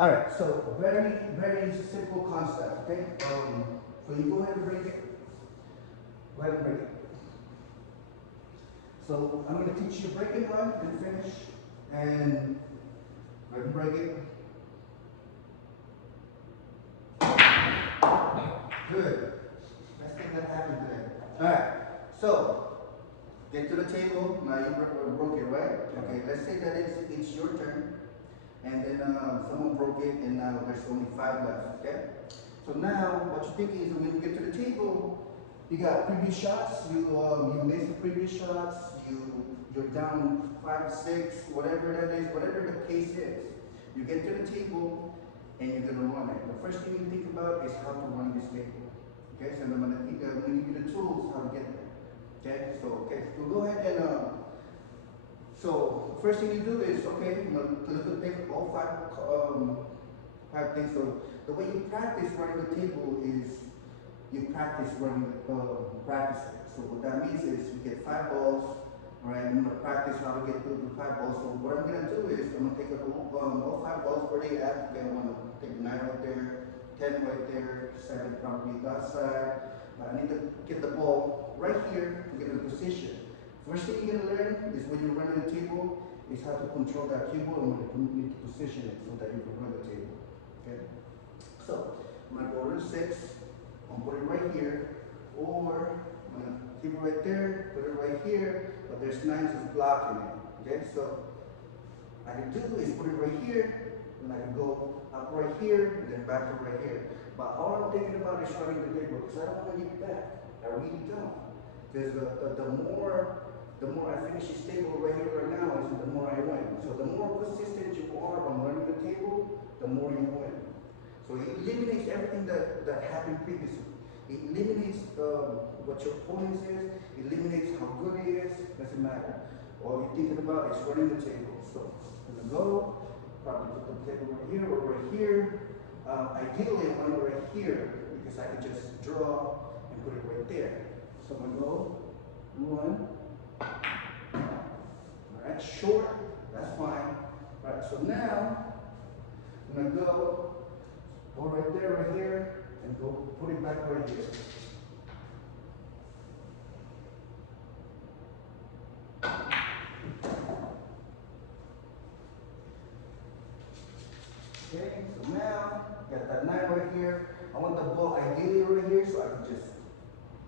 All right, so very, very simple concept, okay? So you go ahead and break it. Go ahead and break it. So I'm going to teach you break and run and finish, and go ahead and break it. Good. Best thing that happened today. All right, so get to the table. Now you broke it, right? Okay, let's say that it's your turn, and then someone broke it, and now there's only 5 left, okay? So now what you're thinking is when you get to the table, you got previous shots, you missed the previous shots, you're down 5, 6, whatever that is, whatever the case is. You get to the table and you're gonna run it. The first thing you think about is how to run this table. Okay, so I'm gonna give you the tools how to get there. Okay, so go ahead and so first thing you do is okay, I'm gonna take all 5 things. So the way you practice running the table is you practice running practice it. So what that means is you get 5 balls. All right, I'm gonna practice how to get through the 5 balls. So what I'm gonna do is I'm gonna take all 5 balls where they at. Okay, I'm gonna take 9 right there, 10 right there, 7 probably that side. But I need to get the ball right here to get in position. First thing you're gonna learn is when you're running the table is how to control that cue ball and when you need to position it so that you can run the table. Okay. So I'm gonna go to 6. I'm gonna put it right here, or I'm gonna keep it right there, put it right here, but there's 9s that's blocking it. Okay, so I can do is put it right here, and I can go up right here, and then back to right here. But all I'm thinking about is running the table because I don't want to get back. I really don't. Because the more I finish this table right here right now, is the more I win. So the more consistent you are on running the table, the more you win. So it eliminates everything that happened previously. It eliminates what your opponent is. It eliminates how good he is. Doesn't matter. All you're thinking about is running the table. So I'm gonna go. Probably put the table right here or right here. Ideally, I want it right here because I can just draw and put it right there. So I'm gonna go 1. All right, short. That's fine. All right. So now I'm gonna go right there, right here, and go put it back right here. Okay, so now, got that 9 right here. I want the ball ideally right here, so I can just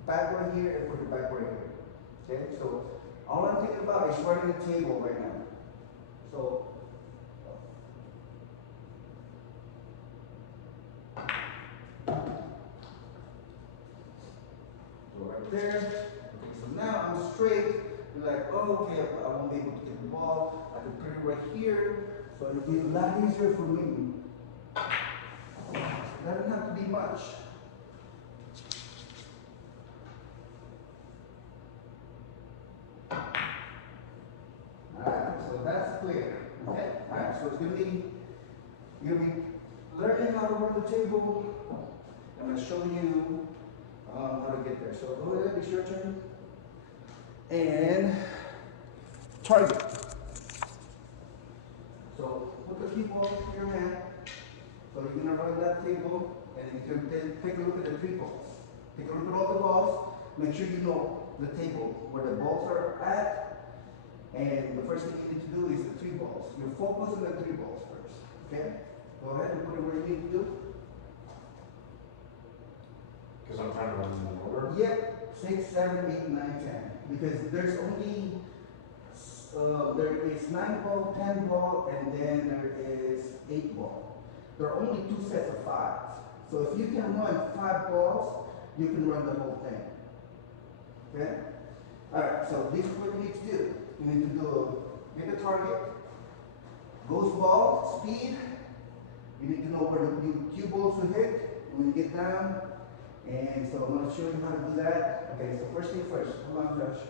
back right here and put it back right here. Okay, so all I'm thinking about is running the table right now. So, go right there. Okay, so now I'm straight. You're like, oh, okay, I won't be able to get the ball. I can put it right here. So it'll be a lot easier for me. It doesn't have to be much. Alright, so that's clear. Okay? Alright, so you're gonna be learning how to run the table. I'm gonna show you how to get there. So go ahead, it's your turn. And target. So put the cue ball in your hand. So you're gonna run that table, and you can then take a look at the 3 balls. Take a look at all the balls. Make sure you know the table where the balls are at. And the first thing you need to do is the 3 balls. You focus on the 3 balls first. Okay? Go ahead and put it where you need to do. Because I'm trying to run them in order? Yep. 6, 7, 8, 9, 10. Because there's only there is 9 ball, 10 ball, and then there is 8 ball. There are only 2 sets of 5s. So if you can run 5 balls, you can run the whole thing. Okay? Alright, so this is what you need to do. You need to do get the target, ghost ball, speed. You need to know where the cue balls to hit when you get down. And so I'm going to show you how to do that. Okay, so first thing first. Hold on, Josh.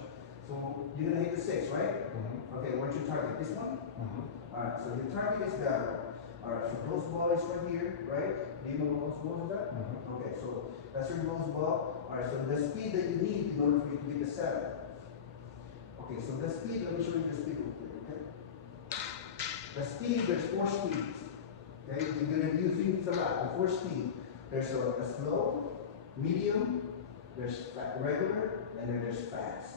So you're going to hit the 6, right? Mm-hmm. Okay, where's your target? This one? Mm-hmm. Alright, so your target is that one. Alright, so ghost ball is right here, right? Do you know what ghost ball is that? Mm-hmm. Okay, so that's your ghost ball. Alright, so the speed that you need in order for you to get the 7. Okay, so the speed, let me show you the speed real quick, okay? The speed, there's 4 speeds. Okay, you're gonna use these a lot. Before speed, there's a slow, medium, there's regular, and then there's fast.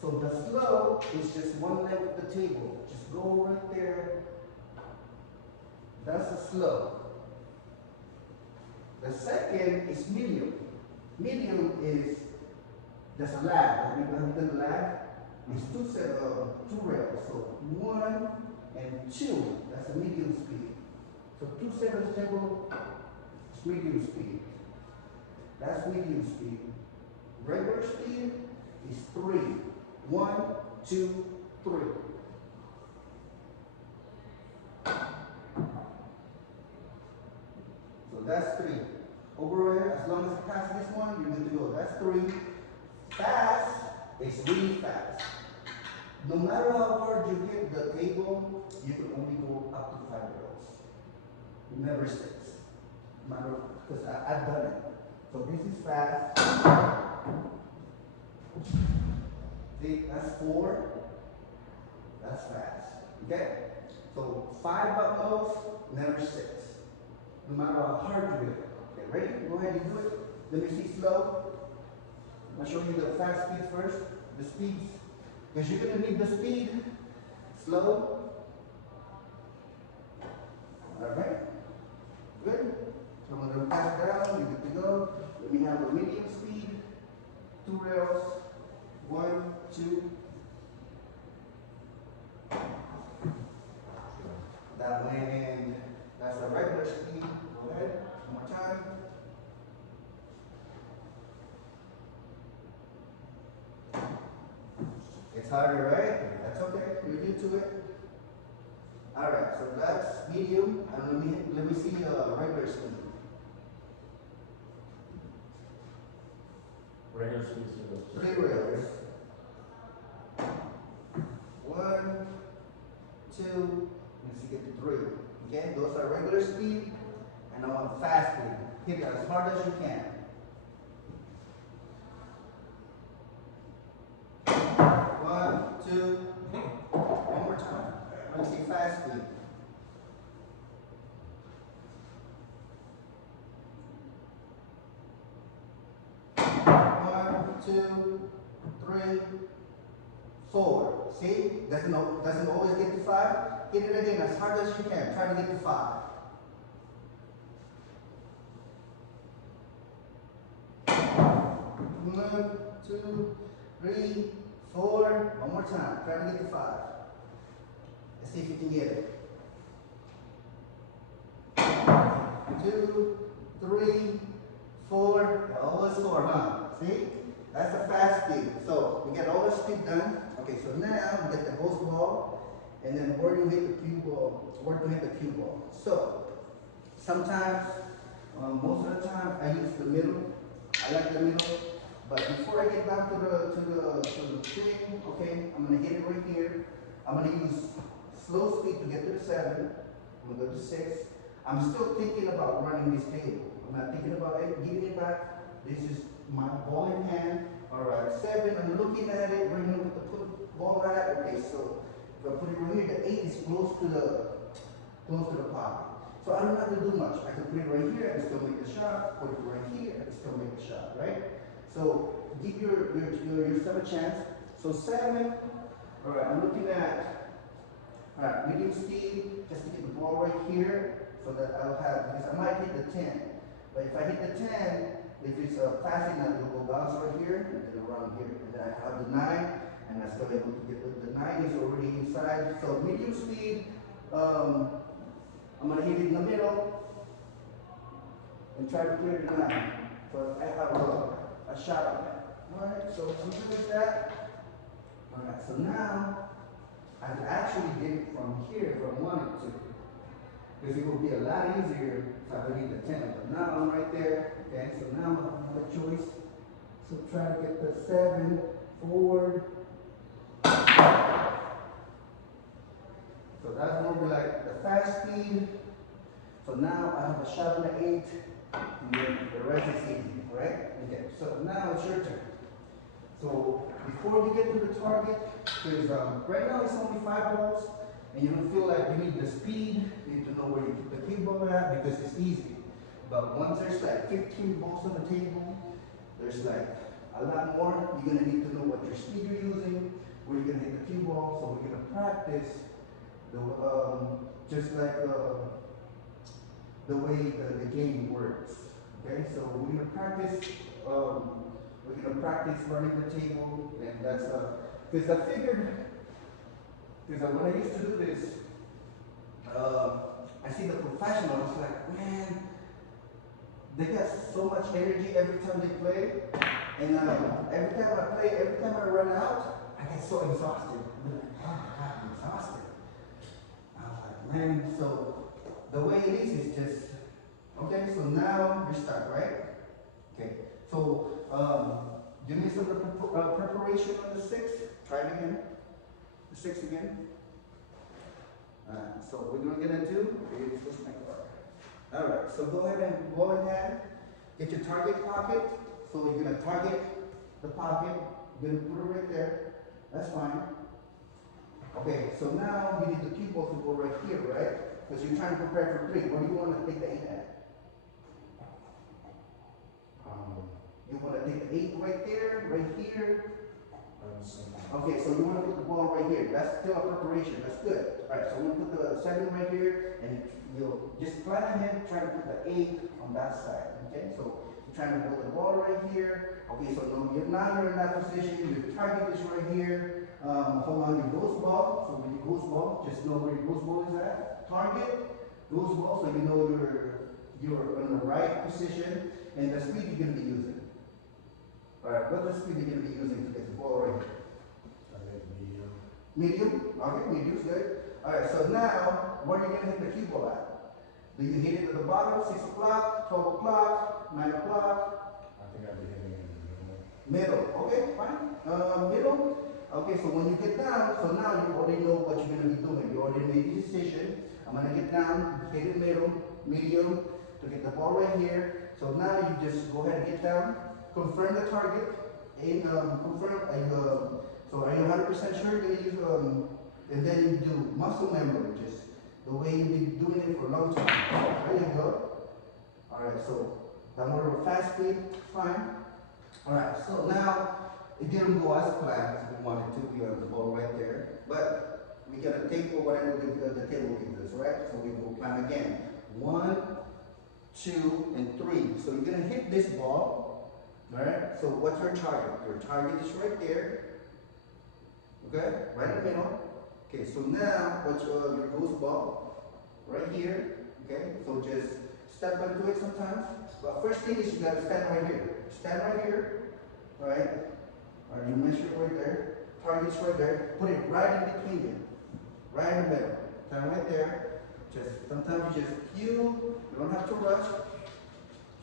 So the slow is just one leg of the table. Just go right there. That's a slow. The second is medium. Medium is there's a lag. Have you done lag? It's two rails. So 1 and 2. That's a medium speed. So 2 seconds table is medium speed. That's medium speed. Regular speed is 3. 1, 2, 3. So that's 3. Overhead, as long as you pass this one, you're good to go. That's 3. Fast is really fast. No matter how hard you hit the table, you can only go up to 5 rails. Never 6. Because I've done it. So this is fast. See, that's 4. That's fast. Okay? So 5 at most, never 6. No matter how hard you hit it. Okay, ready? Go ahead and do it. Let me see slow. I'll show you the fast speed first. The speeds. Because you're going to need the speed. Slow. Alright? Good. So I'm going to pass down. You're good to go. Let me have a medium speed. 2 rails. 1, 2. That went. That's a regular speed. Go ahead. One more time. It's harder, right? That's okay. You're new to it. All right. So that's medium, and let me see regular speed. Regular speed is 3 rails. 1, 2. Let's get to 3. Okay, those are regular speed, and I want fast speed. Hit it as hard as you can. 1, 2. One more time. Let's see fast speed. 1, 2, 3, 4. See? Doesn't always get to 5. Hit it again as hard as you can. Try to get to 5. 1, 2, 3, 4. One more time. Try to get to 5. Let's see if you can get it. 2, 3, 4. Always 4, huh? See? That's a fast speed. So we get all the speed done. Okay, so now we get the ghost ball, and then where do you hit the cue ball? Where do you hit the cue ball? So sometimes, most of the time, I use the middle. I like the middle. But before I get down to the thing, okay, I'm gonna hit it right here. I'm gonna use slow speed to get to the 7. I'm gonna go to 6. I'm still thinking about running this table. I'm not thinking about it, giving it back. This is my ball in hand. All right, 7. I'm looking at it. We're gonna put the ball at. Okay, so if I put it right here, the 8 is close to the pocket. So I don't have to do much. I can put it right here and still make the shot. Put it right here and still make the shot. Right? So give yourself a chance. So 7. All right, I'm looking at medium speed. Just to get the ball right here, so that I'll have, because I might hit the 10. But if I hit the 10, if it's fast enough, it'll go bounce right here and then around here. And then I have the 9, and I'm still able to get the 9 is already inside. So medium speed, I'm gonna hit it in the middle and try to clear the 9. So I have a shot on that. Alright, so I'm good with that. Alright, so now I actually did it from here if I wanted to. Because it would be a lot easier if I would hit the 10. But now I'm right there. Okay, so now I have a choice. So try to get the 7 forward. So that's more like the fast speed. So now I have a shot on the 8, and then the rest is easy, right? Okay, so now it's your turn. So before you get to the target, because right now it's only 5 balls. and you don't feel like you need the speed, you need to know where you put the cue ball at because it's easy. But once there's like 15 balls on the table, there's like a lot more. You're gonna need to know what your speed you're using, where you're gonna hit the cue ball. So we're gonna practice the just like the way the game works. Okay, so we're gonna practice. We're gonna practice running the table, and that's because I figured because when I used to do this, I see the professionals like, man, they got so much energy every time they play, and every time I play, every time I run out, I get so exhausted. I'm like, oh my God, I'm exhausted. I was like, man, so the way it is just, okay, so now you're stuck, right? Okay, so give me some preparation on the 6. Try it again. The 6 again. So what we're gonna do is, what's my card? All right, so go ahead and get your target pocket. So you're gonna target the pocket. You're gonna put it right there. That's fine. Okay, so now you need the cue ball to go right here, right? Because you're trying to prepare for 3. What do you want to take the 8 at? You want to take the 8 right there, right here. Okay, so you want to put the ball right here. That's still a preparation. That's good. All right, so we're going to put the 7 right here, and you'll just plan ahead, try to put the 8 on that side. Okay, so you're trying to put the ball right here. Okay, so now you're in that position. Your target is right here. Hold on your ghost ball. So when you ghost ball, just know where your ghost ball is at. Target, ghost ball, so you know you're in the right position, and the speed you're going to be using. All right, what's the speed you're going to be using to get the ball right here? Medium? Okay, medium's good. All right, so now, where are you going to hit the cue ball at? Do you hit it at the bottom, 6 o'clock, 12 o'clock, 9 o'clock? I think I'd be hitting it in the middle. Middle, okay, fine. Middle. Okay, so when you get down, so now you already know what you're going to be doing. You already made the decision. I'm going to get down, hit it middle, medium, to get the ball right here. So now you just go ahead and get down, confirm the target, and so are you 100% sure you're going to use, and then you do muscle memory, just the way you've been doing it for a long time. There you go. All right, so I'm going to fast speed, fine. All right, so now it didn't go as planned. We wanted to be on the ball right there, but we got to take for whatever the table gives us, right? So we go plan again. 1, 2, and 3. So you're going to hit this ball, right? So what's your target? Your target is right there. Okay, right in the middle. Okay, so now what's your ghost ball? Right here. Okay, so just step into it sometimes. But first thing is you gotta stand right here. Stand right here. Alright? Alright, you measure it right there. Target's right there. Put it right in between them. Right in the middle. Stand right there. Just sometimes you just cue. You don't have to rush.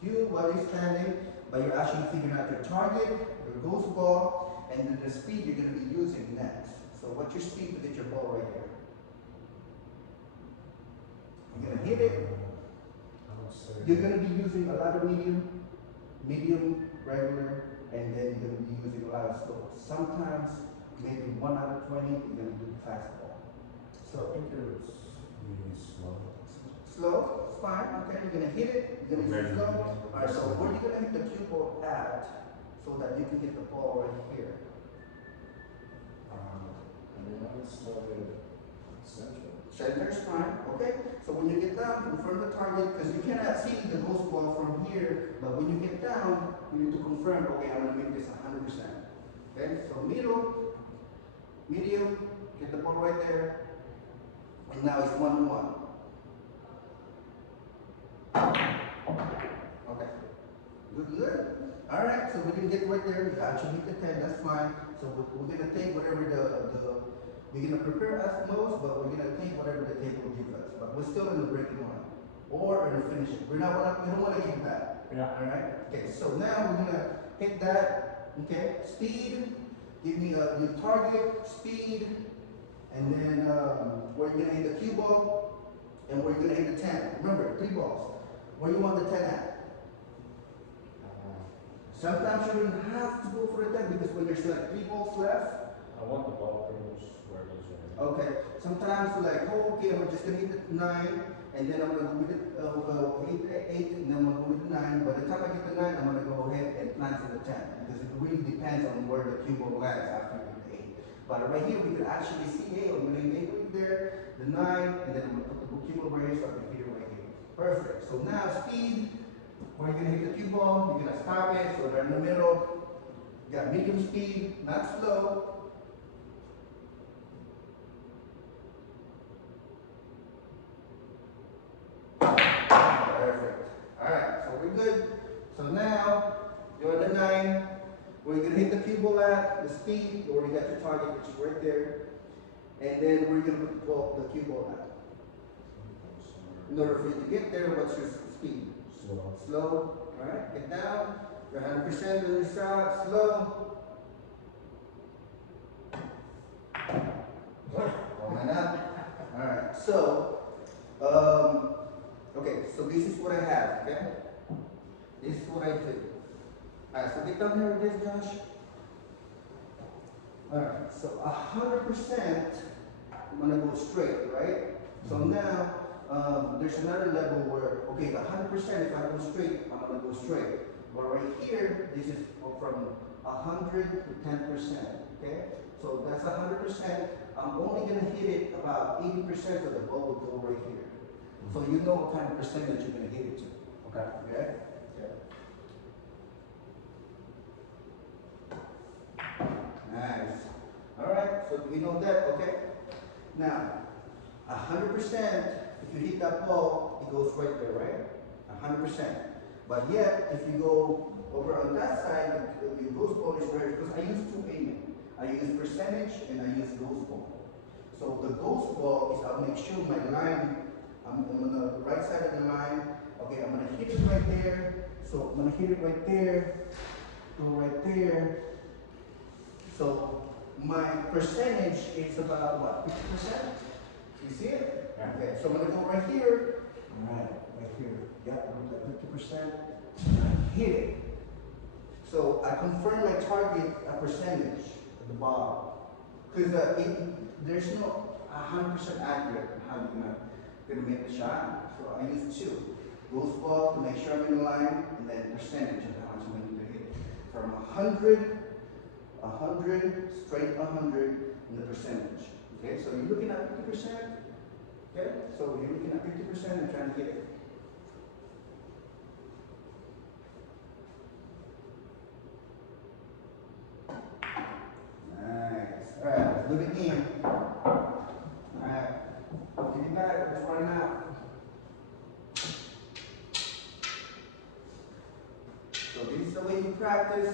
Cue while you're standing, but you're actually figuring out your target, your ghost ball, and then the speed you're going to be using next. So what's your speed to get your ball right here? You're going to hit it. You're going to be using a lot of medium, regular, and then you're going to be using a lot of slow. Sometimes, maybe 1 out of 20, you're going to do the fast ball. So I think it's really slow. Slow, it's fine. Okay, you're going to hit it. You're going to use slow. All right, so where are you going to hit the cue ball at? So that you can get the ball right here. I mean, I would started center. Center's fine, okay? So when you get down, confirm the target, because you cannot see the ghost ball from here, but when you get down, you need to confirm, okay, I'm gonna make this 100%. Okay, so medium, get the ball right there, and now it's 1-1. Okay, good. All right, so we didn't get right there. We actually hit the 10. That's fine. So we're gonna take whatever we're gonna prepare as most, but we're gonna take whatever the table gives us. But we're still in the breaking line or in the finishing. We don't want to give that. Yeah. All right. Okay. So now we're gonna hit that. Okay. Speed. Give me your target, speed, and then where you're gonna hit the cue ball, and where you're gonna hit the 10. Remember, 3 balls. Where you want the 10 at? Sometimes you don't have to go for a 10 because when there's like 3 balls left. I want the ball pretty much where it is right Okay, sometimes like, oh, okay, I'm just gonna hit the 9, and then I'm gonna go with the 8, and then I'm gonna go with the 9. By the time I get the 9, I'm gonna go ahead and plan for the 10, because it really depends on where the cue ball lands after you hit the 8. But right here, we can actually see, hey, I'm gonna hit 8 right there, the 9, and then I'm gonna put the cue ball right here, so I can hit it right here. Perfect. So now speed, where you're gonna hit the cue ball, you're gonna stop it, so they're in the middle. You got medium speed, not slow. Perfect. Alright, so we're good. So now, you're at the 9, where you're gonna hit the cue ball at, the speed, you already got your target, which is right there. And then where you're gonna put the cue ball at. In order for you to get there, what's your speed? Slow. Slow. Alright, get down. You're 100% on your shot, slow. Coming up. Alright, so, okay, so this is what I have, okay? This is what I do. Alright, so get down here with this, Josh. Alright, so 100%, I'm gonna go straight, right? So now, there's another level where, okay, the 100%, if I go straight, I'm gonna go straight. But right here, this is from 100 to 10%, okay? So that's 100%. I'm only gonna hit it about 80% of the ball will go right here. So you know what kind of percentage you're gonna hit it to. Okay. Okay? Nice. Alright, so we know that, okay? Now, 100%, if you hit that ball, it goes right there, right? 100%. But yet, if you go over on that side, your ghost ball is right, because I use two aiming. I use percentage and I use ghost ball. So the ghost ball is, I'll make sure my line, I'm on the right side of the line. Okay, I'm gonna hit it right there. So I'm gonna hit it right there, go right there. So my percentage is about what, 50%? You see it? Yeah. Okay, so I'm gonna go right here. All right, right here. Yep, I'm at 50%. I hit it. So I confirm my target a percentage at the bottom. Because there's no 100% accurate on how you're gonna make the shot. So I use two. Ghost ball to make sure I'm in the line, and then percentage of how much I'm going to hit. From 100, straight 100, and the percentage. Okay, so you're looking at 50%. Okay, so you're looking at 50% and trying to get it. Nice. All right, let's do it again. All right, get it back. It's running out. So this is the way you practice.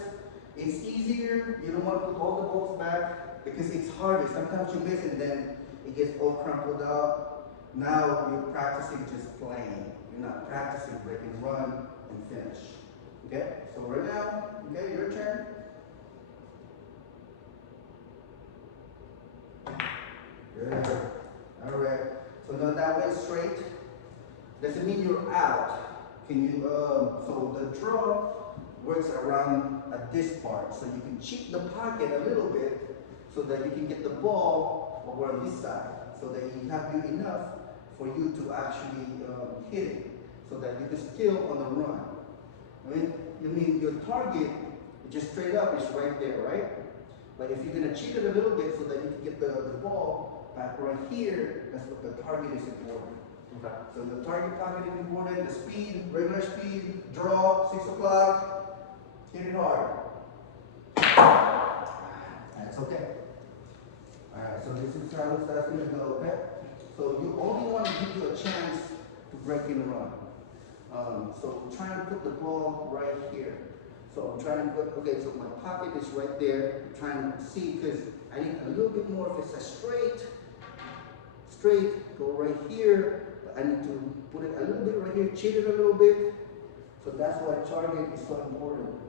It's easier. You don't want to put all the balls back because it's harder. Sometimes you miss it, then it gets all crumpled up. Now you're practicing just playing. You're not practicing break and run and finish. Okay? So right now, okay, your turn. Good. All right. So now that went straight. Doesn't mean you're out. Can you? So the draw works around at this part, so you can cheat the pocket a little bit, so that you can get the ball over on this side, so that you have enough for you to actually hit it, so that you can still on the run. I mean your target, just straight up is right there, right? But if you're gonna cheat it a little bit so that you can get the ball back right here, that's what the target is important. Okay. So the target pocket is important, the speed, regular speed, draw, 6 o'clock, hit it hard. That's okay. Alright, so this is how that's gonna go, okay? So you only want to give you a chance to break in and run. So I'm trying to put the ball right here. So I'm trying to put, okay, so my pocket is right there. I'm trying to see, because I need a little bit more. If it's a straight, go right here. But I need to put it a little bit right here, cheat it a little bit. So that's why target is so important.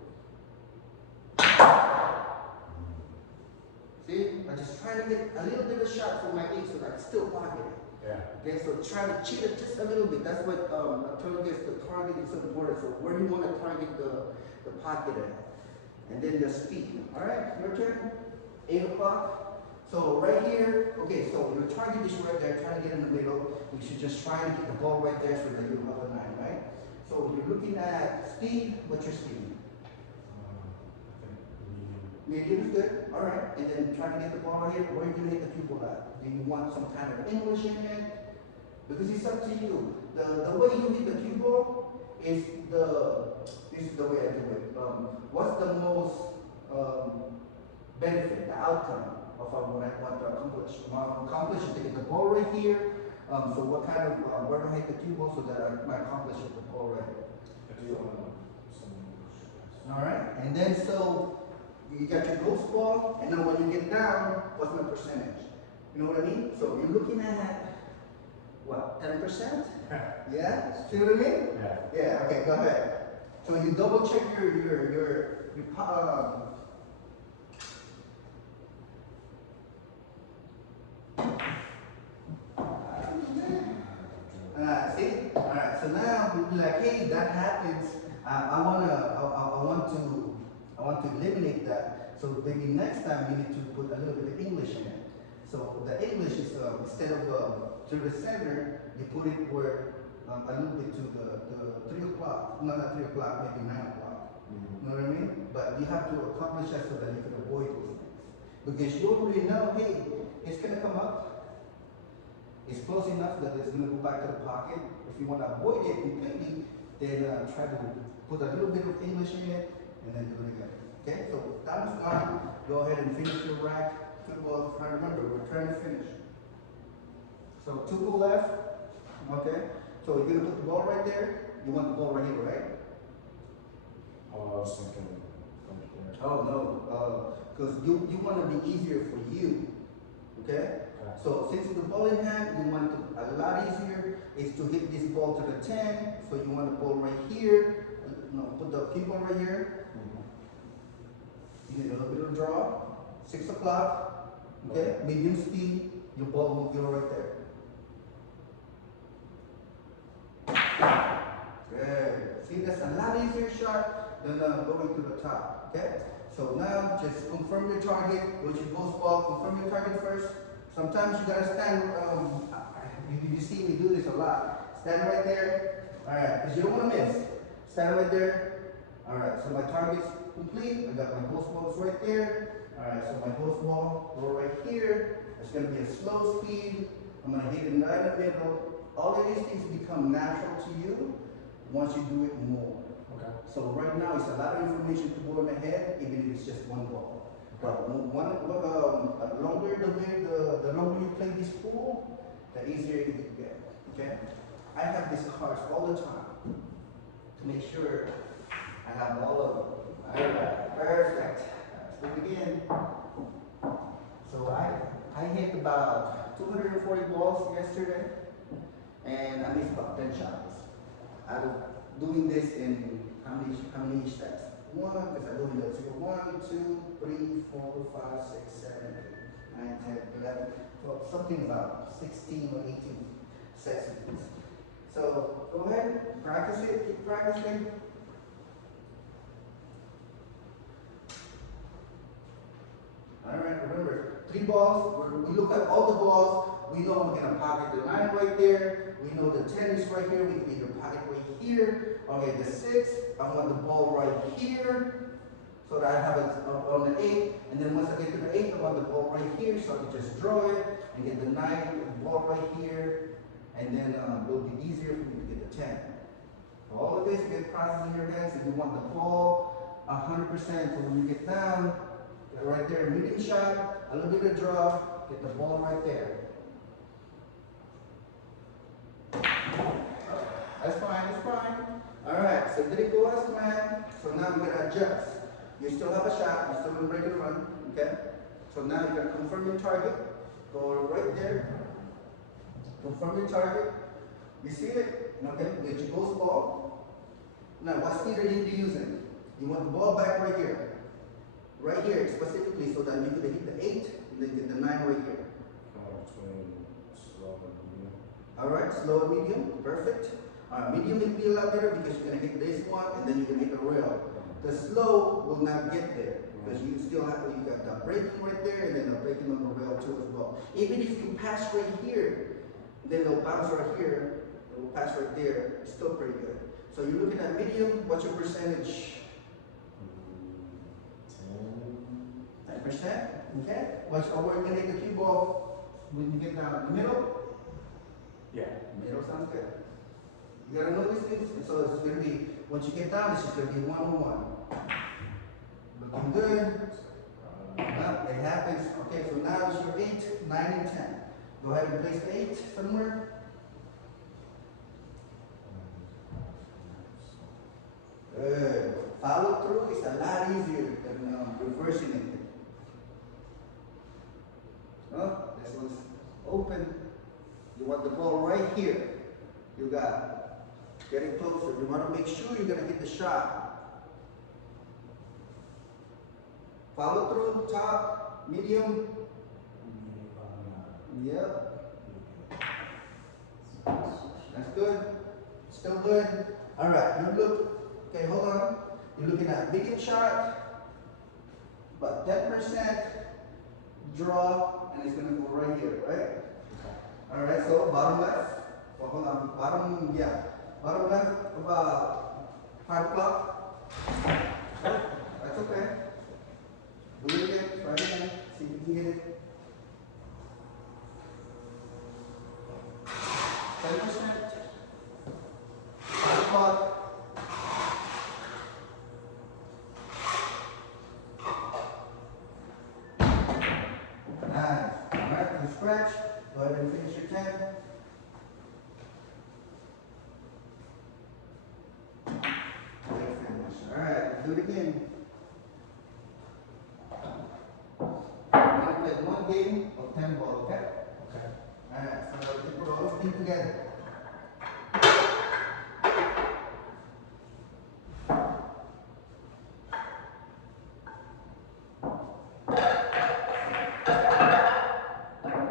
See, I'm just trying to get a little bit of shot from my ace so that I still pocket it. Yeah. Okay, so try to cheat it just a little bit. That's what I told you guys, the target is so important. So where do you want to target the pocket at? And then the speed. All right, your turn. 8 o'clock. So right here, okay, so your target is right there, trying to get in the middle. You should just try to get the ball right there so that you have a 9, right? So you're looking at speed, what's your speed? Medium is good, all right. And then try to get the ball right here. Where are you gonna hit the cue ball at? Do you want some kind of English in it? Because it's up to you. The way you hit the cue ball is this is the way I do it. What's the most benefit, the outcome of what I want to accomplish? Accomplish is to get the ball right here. So what kind of where do I hit the cue ball so that I accomplish with the ball right here? All right, and then so you got your ghost ball, and then when you get down, what's my percentage? You know what I mean? So you're looking at what, 10%? Yeah? See what I mean? Yeah. Yeah, okay, go ahead. So you double check see? Alright, so now you'll be like, hey, that happens. I want to eliminate that. So maybe next time you need to put a little bit of English in it. So the English is instead of to the center, you put it where a little bit to the 3 o'clock, not 3 o'clock, maybe 9 o'clock. You know what I mean? But you have to accomplish that so that you can avoid those things. Because you already know, hey, it's gonna come up. It's close enough that it's gonna go back to the pocket. If you want to avoid it completely, then try to put a little bit of English in it and then do it again. Okay, so that was one. Go ahead and finish your rack. 2 balls. Try to remember, we're trying to finish. So 2 go left. Okay, so you're gonna put the ball right there. You want the ball right here, right? Oh, I was thinking. Oh no, because you want to be easier for you. Okay. So since the ball in hand, you want to, a lot easier is to hit this ball to the 10. So you want the ball right here. No, put the cue ball right here. You need a little bit of draw. 6 o'clock. Okay, medium speed. Your ball will go right there. Good. See, that's a lot easier shot than going to the top. Okay. So now just confirm your target. Once you ghost ball, confirm your target first. Sometimes you gotta stand, you see me do this a lot. Stand right there, all right, because you don't wanna miss. Stand right there. All right, so my target's complete. I got my ghost balls right there. All right, so my ghost ball go right here. It's gonna be a slow speed. I'm gonna hit it right in the middle. All of these things become natural to you once you do it more. Okay. So right now, it's a lot of information to go in the head, even if it's just one ball. But the longer you play this pool, the easier it will get. Okay? I have these cards all the time to make sure I have all of them. All right, perfect. Let's do it again. So I hit about 240 balls yesterday, and I missed about 10 shots. I was doing this in how many steps? 1, because I do it 0, 1, 2, 3, 4, 5, 6, 7, 8, 9, 10, 11, 12, something about 16 or 18 seconds. So go ahead, practice it, keep practicing. All right, remember, 3 balls, we look at all the balls, we know we're gonna pocket the 9 right there, we know the 10 is right here, we can either pocket right here. Okay, the 6, I want the ball right here, so that I have it on the 8, and then once I get to the 8, I want the ball right here, so I can just draw it, and get the 9, the ball right here, and then it'll be easier for me to get the 10. All of this, get process in your hands, if you want the ball 100%, so when you get down, right there, medium shot, a little bit of draw, get the ball right there. That's fine, that's fine. All right, so did it go as planned? So now we're gonna adjust. You still have a shot, you still gonna break it run, okay? So now you're gonna confirm your target. Go right there. Confirm your target. You see it? Okay, get your ghost ball. Now, what speed are you using? You want the ball back right here. Right here, specifically, so that you can hit the 8, and then get the 9 right here. Between slow and medium. All right, slow and medium, perfect. Medium will be a lot better because you're gonna hit this one, and then you're gonna hit the rail. The slow will not get there. Because you still have, you got the braking right there and then the braking on the rail too as well. Even if you pass right here, then it'll bounce right here, it will pass right there, it's still pretty good. So you're looking at medium, what's your percentage? 10%, okay? What's, we're gonna hit the cue ball when you get down the middle? Yeah. Middle sounds good. You gotta know these things, and so it's gonna be, once you get down, it's just gonna be 1-on-1. Looking good. It happens. Okay, so now it's your 8, 9, and 10. Go ahead and place the 8 somewhere. Good. Follow through is a lot easier than reversing it. Oh, this one's open. You want the ball right here. You got it. Getting closer. You want to make sure you're going to hit the shot. Follow through, top, medium. Yep. That's good. Still good. All right, you look, okay, hold on. You're looking at medium shot, about 10% draw, and it's going to go right here, right? All right, so bottom left. Well, hold on, bottom, yeah. Bottom left, about 5 o'clock. That's okay. Do it again, try it again, see if you can get it. 10%. 5 o'clock. Nice. All right, from scratch. Go ahead and finish your 10. Great finish. All right, let's do it again. We're gonna play one game of 10 ball, okay? Okay. All right, so let's put all this thing together.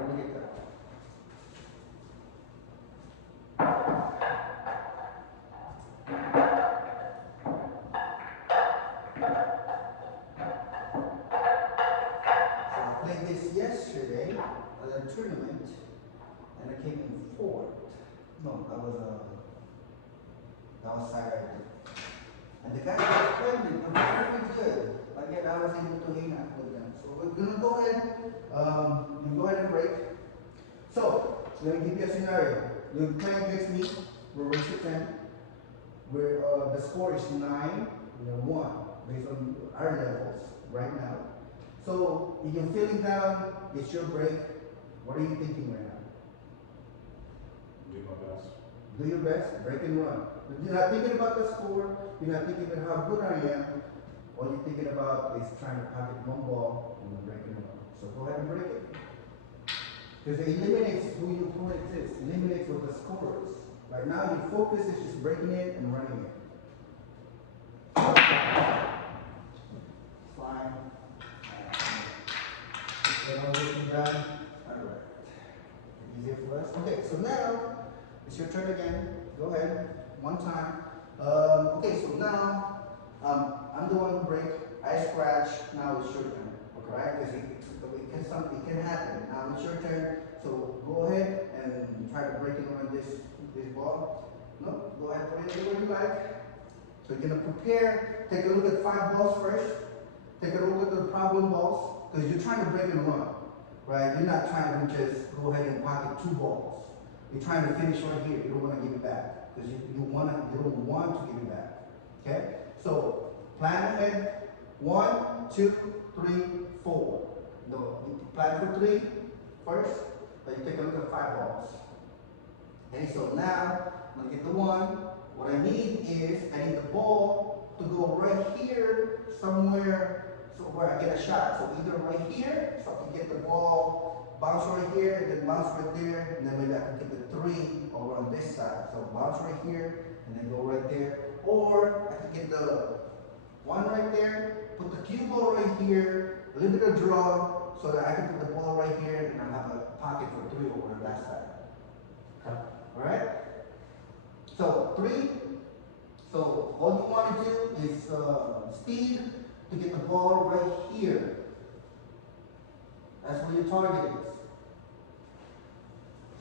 Look at that. So I played this yesterday at a tournament, and I came in fourth. No, that was Saturday. And the guy was playing me, I'm very good. Again, I was able to hang out with them. So we're gonna go ahead, you go ahead and break. So, let me give you a scenario. You're playing against me, we're raised to 10. Where the score is 9, we're 1, based on our levels right now. So, if you're feeling down, it's your break. What are you thinking right now? Do my best. Do your best, break and run. You're not thinking about the score, you're not thinking about how good I am. All you're thinking about is trying to pocket one ball and break and run. So go ahead and break it. Because it eliminates who your opponent is, eliminates what the score is. Right now your focus is just breaking it and running it. Fine. Get all this done. Alright. Easier for us. Okay, so now it's your turn again. Go ahead. One time. Okay, so now I'm the one who break. I scratch. Now it's your turn. Okay. Right? Because it can happen. Now it's your turn. So go ahead and try to break it on this ball. No, go ahead and play it anywhere you like. So you're gonna prepare. Take a look at 5 balls first. Take a look at the problem balls because you're trying to break and run, right? You're not trying to just go ahead and pocket 2 balls. You're trying to finish right here. You don't want to give it back because you don't want to give it back. Okay? So plan ahead. 1, 2, 3, 4. No, you plan for 3 first, but you take a look at 5 balls. Okay, so now I'm gonna get the 1. What I need is I need the ball to go right here somewhere, so where I get a shot. So either right here, so I can get the ball, bounce right here, and then bounce right there, and then maybe I can get the 3 over on this side. So bounce right here, and then go right there. Or I can get the 1 right there, put the cue ball right here, a little bit of draw, so that I can put the ball right here, and I have a pocket for 3 over on that side. Okay. All right? So 3. So all you want to do is speed, to get the ball right here. That's where your target is.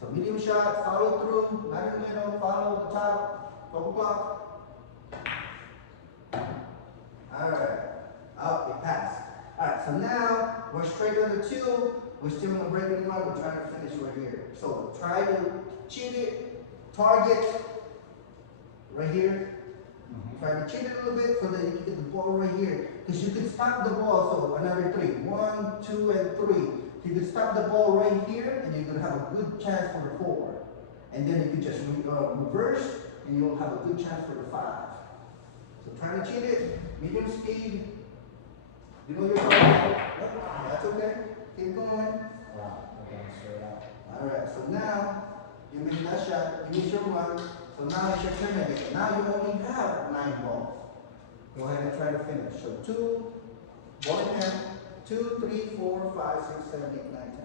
So medium shot, follow through, not in the middle, follow the top, 12 o'clock. Alright, up, it passed. Alright, so now we're straight on the two, we're still in the breaking one, we're trying to finish right here. So try to cheat it, target right here. Try to cheat it a little bit so that you can get the ball right here. Because you can stop the ball, so another three. 1, 2, and 3. You can stop the ball right here, and you're going to have a good chance for the 4. And then you can just reverse, and you'll have a good chance for the 5. So try to cheat it, medium speed. You know your target. That's okay. Keep going. Wow, okay, straight out. Alright, so now you make that shot, you miss your one. So now it's your turn again. Now you only have 9 balls. Go ahead and try to finish. So 2, ball in hand, 2, 3, 4, 5, 6, 7, 8, 9, 10.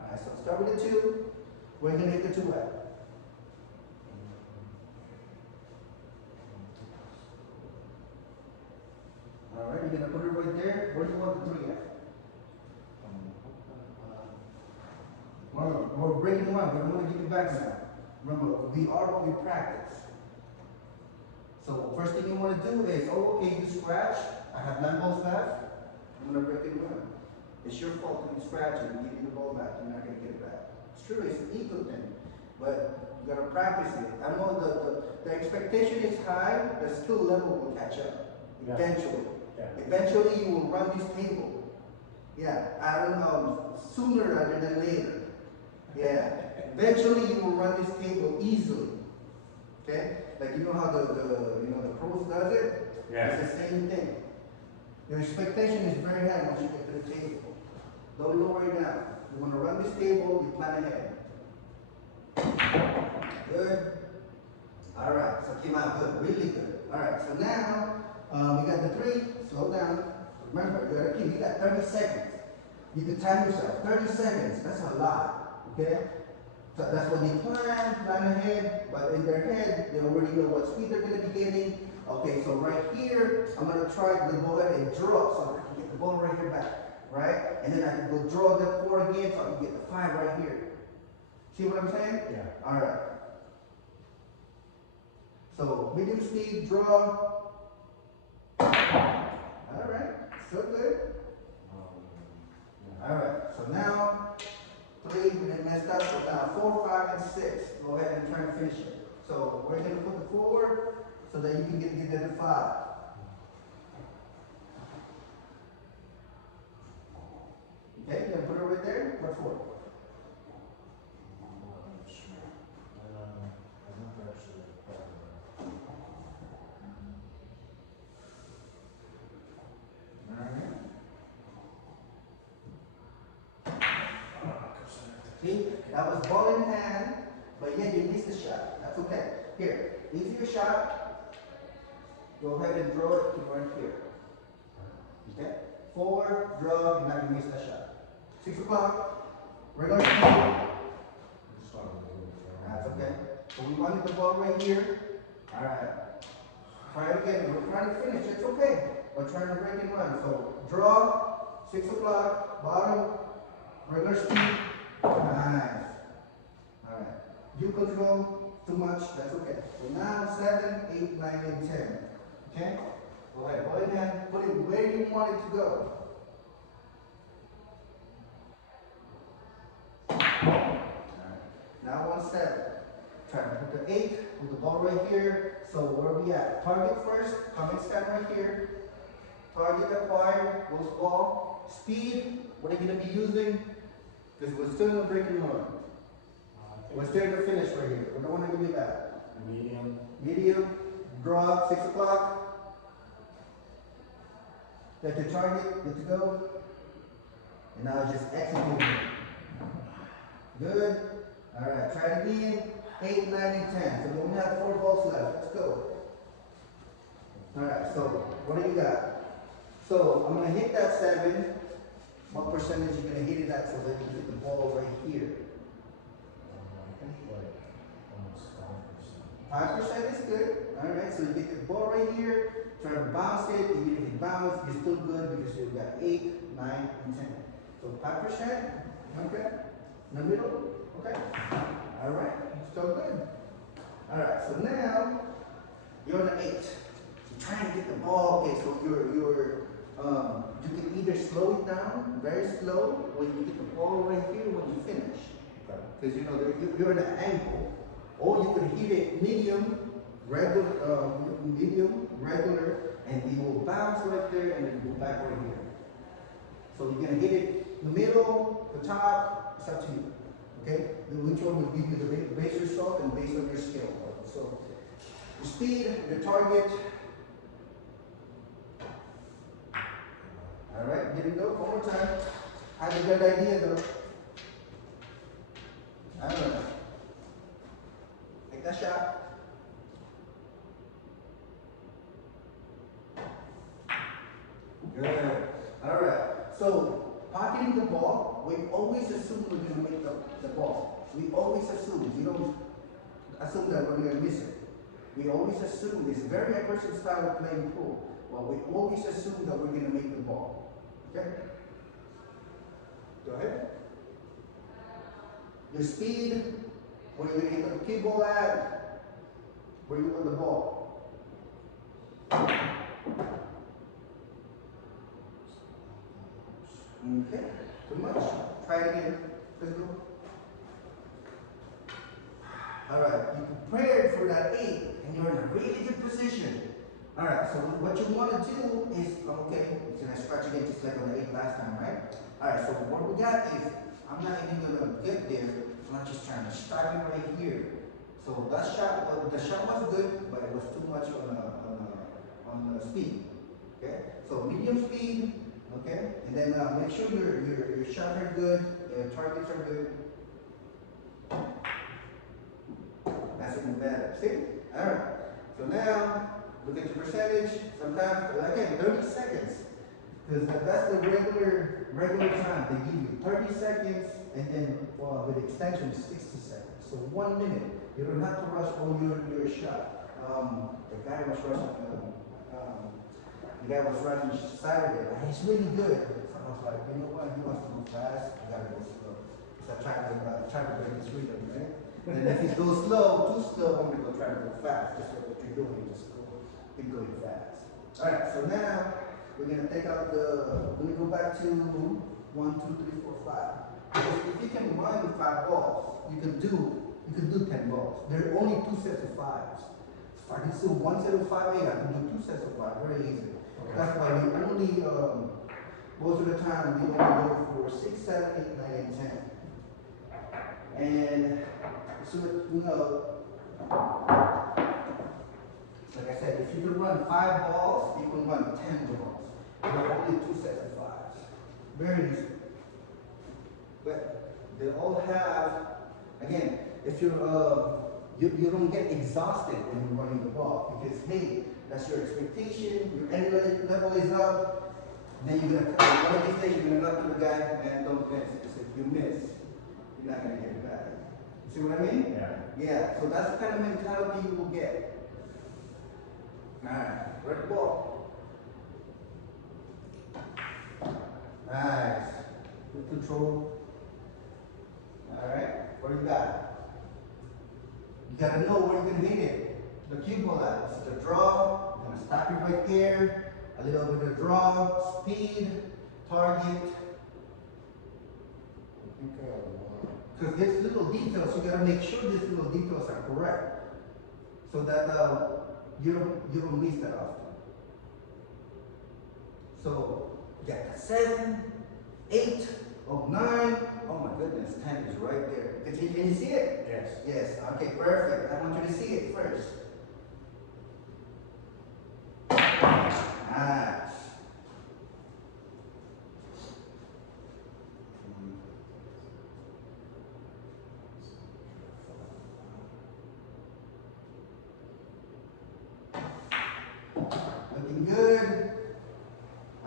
Alright, so start with the 2. Where are you gonna hit the 2 at? Alright, you're gonna put it right there. Where do you want the 3 at? Remember, we're breaking one. We don't want to give it back now. Remember, we are what we practice. So first thing you want to do is, oh, okay, you scratch. I have 9 balls left. I'm going to break it one. It's your fault that you scratch and give you the ball back. You're not going to get it back. It's true, it's an ego thing. But you got to practice it. I know the expectation is high, but skill level will catch up. Yeah. Eventually. Yeah. Eventually you will run this table. Yeah, I don't know, sooner rather than later. Yeah, eventually you will run this table easily. Okay, like you know how the pros does it. Yeah. It's the same thing. Your expectation is very high once you get to the table. Don't lower it down. You want to run this table, you plan ahead. Good. All right. So came out good, really good. All right. So now we got the 3. Slow down. Remember, you got to keep. You got 30 seconds. You can time yourself. 30 seconds. That's a lot. Okay? So that's what they plan ahead, but in their head, they already know what speed they're going to be getting. Okay, so right here, I'm going to try to go ahead and draw so I can get the ball right here back, right? And then I can go draw that 4 again so I can get the 5 right here. See what I'm saying? Yeah. All right. So medium speed, draw. All right, so good. All right, so now 3, we didn't mess up, so now 4, 5, and 6. Go ahead and try to finish it. So we're going to put the 4 so that you can get to the 5. Okay, you're going to put it right there? What for? See, that was ball in hand, but yet you missed the shot. That's okay. Here, easier shot. Go ahead and draw it to right here. Okay? 4, draw, you're not going to miss that shot. 6 o'clock, regular speed. That's okay. So we wanted the ball right here. Alright. Try it again. We're trying to finish. It's okay. We're trying to break and run. So draw, 6 o'clock, bottom, regular speed. Nice. Alright. You control too much, that's okay. So now 7, 8, 9, and 10. Okay? Go ahead. Go ahead and put it where you want it to go. Alright. Now 1, 7. Try to put the 8, put the ball right here. So where are we at? Target first, come and stand right here. Target acquired, goes ball. Speed, what are you going to be using? Because we're still in the breaking run. We're still in the finish right here. We don't want to give it back. Medium. Medium, draw, 6 o'clock. Got your target, good to go. And now just execute it. Good. Alright, try it again. 8, 9, and 10. So we only have 4 balls left. Let's go. Alright, so what do you got? So I'm going to hit that 7. What percentage are you going to hit it at so that you get the ball right here? I think like almost 5%. 5% is good. All right, so you get the ball right here, try to bounce it. Even if it bounces, you're still good because you've got 8, 9, and 10. So 5%, okay? In the middle, okay? All right, still good. All right, so now you're on the 8. You're trying to get the ball. Okay, so you can either slow it down, very slow, when you get the ball right here when you finish. Because you know you're in an angle, or you could hit it medium, regular, and it will bounce right there and then go back right here. So you're gonna hit it the middle, the top. It's up to you. Okay, which one will give you the base result and based on your skill. So the speed, the target. All right, here we go. One more time. I have a good idea though. All right. Take that shot. Good. All right. So pocketing the ball, we always assume we're going to make the ball. We always assume. We don't assume that we're going to miss it. We always assume it's very aggressive style of playing pool. Well, we always assume that we're going to make the ball. Okay? Go ahead. Your speed, where you're going to hit the key ball at, where you want the ball. Okay, too much. Try it again. Let's go. All right, you prepared for that 8, and you're in a really good position. All right, so what you want to do is, okay, it's gonna stretch again just like on the 8 last time, right? All right, so what we got is, I'm not even gonna get there. I'm just trying to start it right here. So that shot, the shot was good, but it was too much on the speed. Okay, so medium speed. Okay, and then make sure your shots are good, your targets are good. That's even better. See? All right. So now look at your percentage. Sometimes, again, 30 seconds, because that's the regular time they give you. 30 seconds, and then with extension 60 seconds. So 1 minute. You don't have to rush all your shot. The guy was rushing Saturday, and he's really good. So I was like, you know what? He wants to go fast. I gotta go slow. So I tried to break his rhythm, right? And if he goes slow, too slow, I'm gonna go try to go fast. Just like what you're doing, just keep going fast. All right. So now we're gonna take out the. Let me go back to 1, 2, 3, 4, 5. Because if you can run 5 balls, you can do 10 balls. There are only 2 sets of 5s. If I can do 1 set of 5, I can do 2 sets of 5. Very easy. That's why we only, most of the time, we only go for 6, 7, 8, 9, and 10. And so, you know, like I said, if you can run 5 balls, you can run 10 balls. There are only 2 sets of 5s. Very easy. But they all have, again, if you're, you don't get exhausted when you're running the ball because, hey, that's your expectation, your energy level is up, then you're gonna, one of these days you're gonna knock to the guy and don't miss. Because if you miss, you're not gonna get it back. You see what I mean? Yeah. Yeah, so that's the kind of mentality you will get. Alright, red ball. Nice. Good control. Alright, what do you got? You gotta know where you're gonna hit it. The cue ball at. So the draw, gonna stop you right there. A little bit of draw, speed, target. Because there's little details, you gotta make sure these little details are correct. So that you don't miss that often. So you got 7, 8, 9. Oh my goodness, 10 is right there. Can you see it? Yes. Yes. Okay, perfect. I want you to see it first. Nice. Looking good.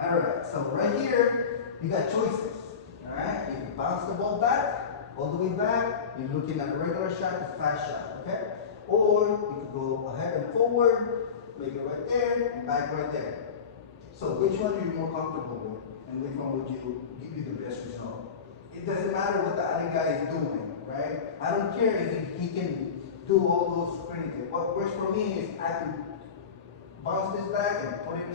All right. So right here, you got choices. All right. You can bounce the ball back, all the way back. You're looking at a regular shot, a fast shot. Okay. or you could go ahead and forward, make it right there, and back right there. So which one are you more comfortable with, and which one would you give you the best result? It doesn't matter what the other guy is doing, right? I don't care if he can do all those sprinting. What works for me is I can bounce this back and put it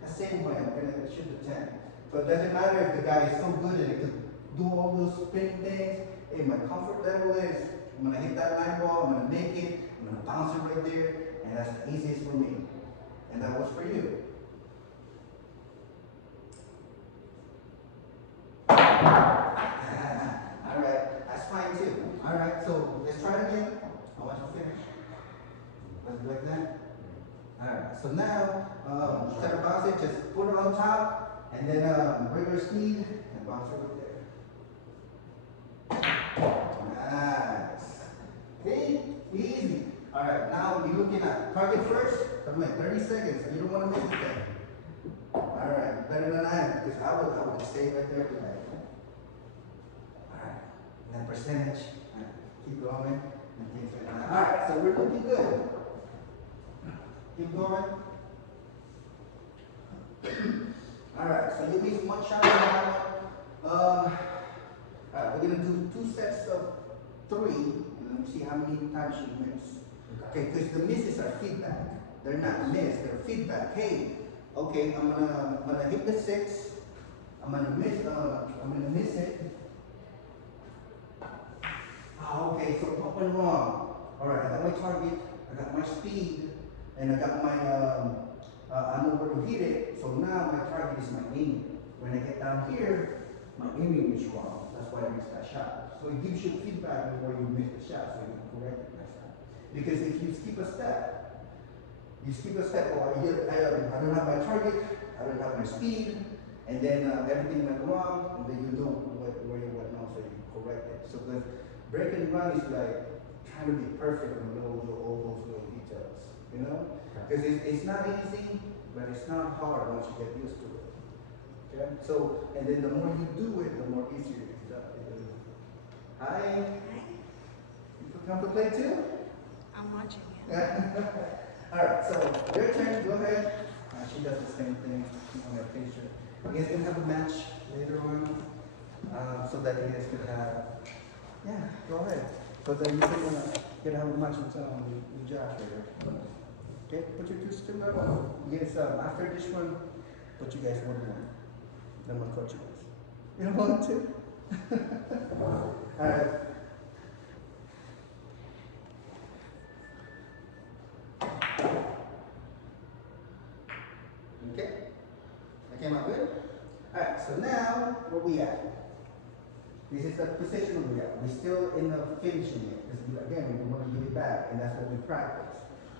the same way. I'm gonna shoot the 10. So it doesn't matter if the guy is so good that he can do all those spinning things. Hey, my comfort level is I'm gonna hit that line ball, I'm gonna make it, I'm gonna bounce it right there, and that's the easiest for me. And that works for you. Alright, that's fine too. Alright, so let's try it again. I want you to finish. Let's do like that. Alright, so now, instead of bounce it, just put it on top, and then regular speed, and bounce it right there. Nice. See? Easy. Alright, now you're looking at target first. Come in, 30 seconds. You don't want to miss anything. Alright, better than I am, because I would stay right there with that. Alright, and then percentage. Alright, keep going. And things like that. Alright, so we're looking good. Keep going. Alright, so you missed one shot on that one. Alright, we're gonna do 2 sets of 3, and let me see how many times you miss. Okay, because the misses are feedback. They're not miss, they're feedback. Hey, okay, I'm gonna hit the 6. I'm gonna miss it. Oh, okay, so what went wrong? Alright, I got my target, I got my speed, and I got my, I know where to hit it, so now my target is my aiming. When I get down here, my aiming is wrong. That's why I missed that shot. So it gives you feedback before you miss the shot, so you can correct it next time. Because if you skip a step, oh, I don't have my target, I don't have my speed, and then everything went wrong, and then you know where you went wrong, so you correct it. So the break and run is like trying to be perfect on all those little details, you know? Because it's not easy, but it's not hard once you get used to it. Okay? So, and then the more you do it, the more easier it is. Hi. You come to play too? I'm watching it. Alright, so your turn, go ahead. She does the same thing on her picture. You guys can have a match later on, so that you guys could have, yeah, go ahead. So that you can have a match with Josh later. Okay, put your 2 still up. Yes, after this one, put you guys 1-1. Then we'll coach you guys. You don't want to? Alright. Okay? That came out good? Alright, so now, where we at? This is the position we at. We're still in the finishing it. Because again, we want to give it back, and that's what we practice.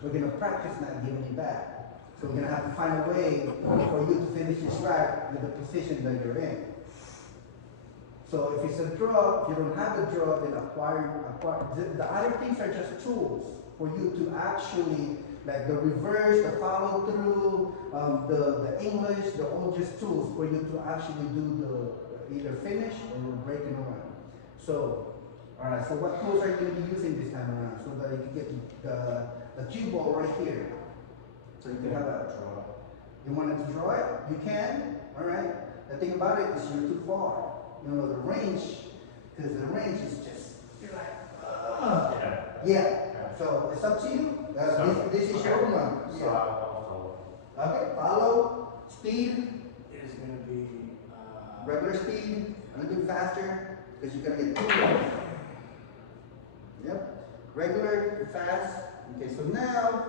We're going to practice not giving it back. So we're going to have to find a way for you to finish this right with the position that you're in. So if it's a draw, if you don't have the draw, then acquire. The other things are just tools for you to actually, like the reverse, the follow through, the English, they're all just tools for you to actually do the either finish or break and run. So, all right. So what tools are you going to be using this time around so that you can get the cue ball right here? So you can have a draw. You wanted to draw it? You can. All right. The thing about it is you're too far. You know, the range, because the range is just, you're like, yeah. So it's up to you. This is your one. So I'll follow. Okay, follow. Speed, Is gonna be, regular speed, a little bit faster, because you're going to get 2 rows. Yep. Regular, fast. Okay, so now,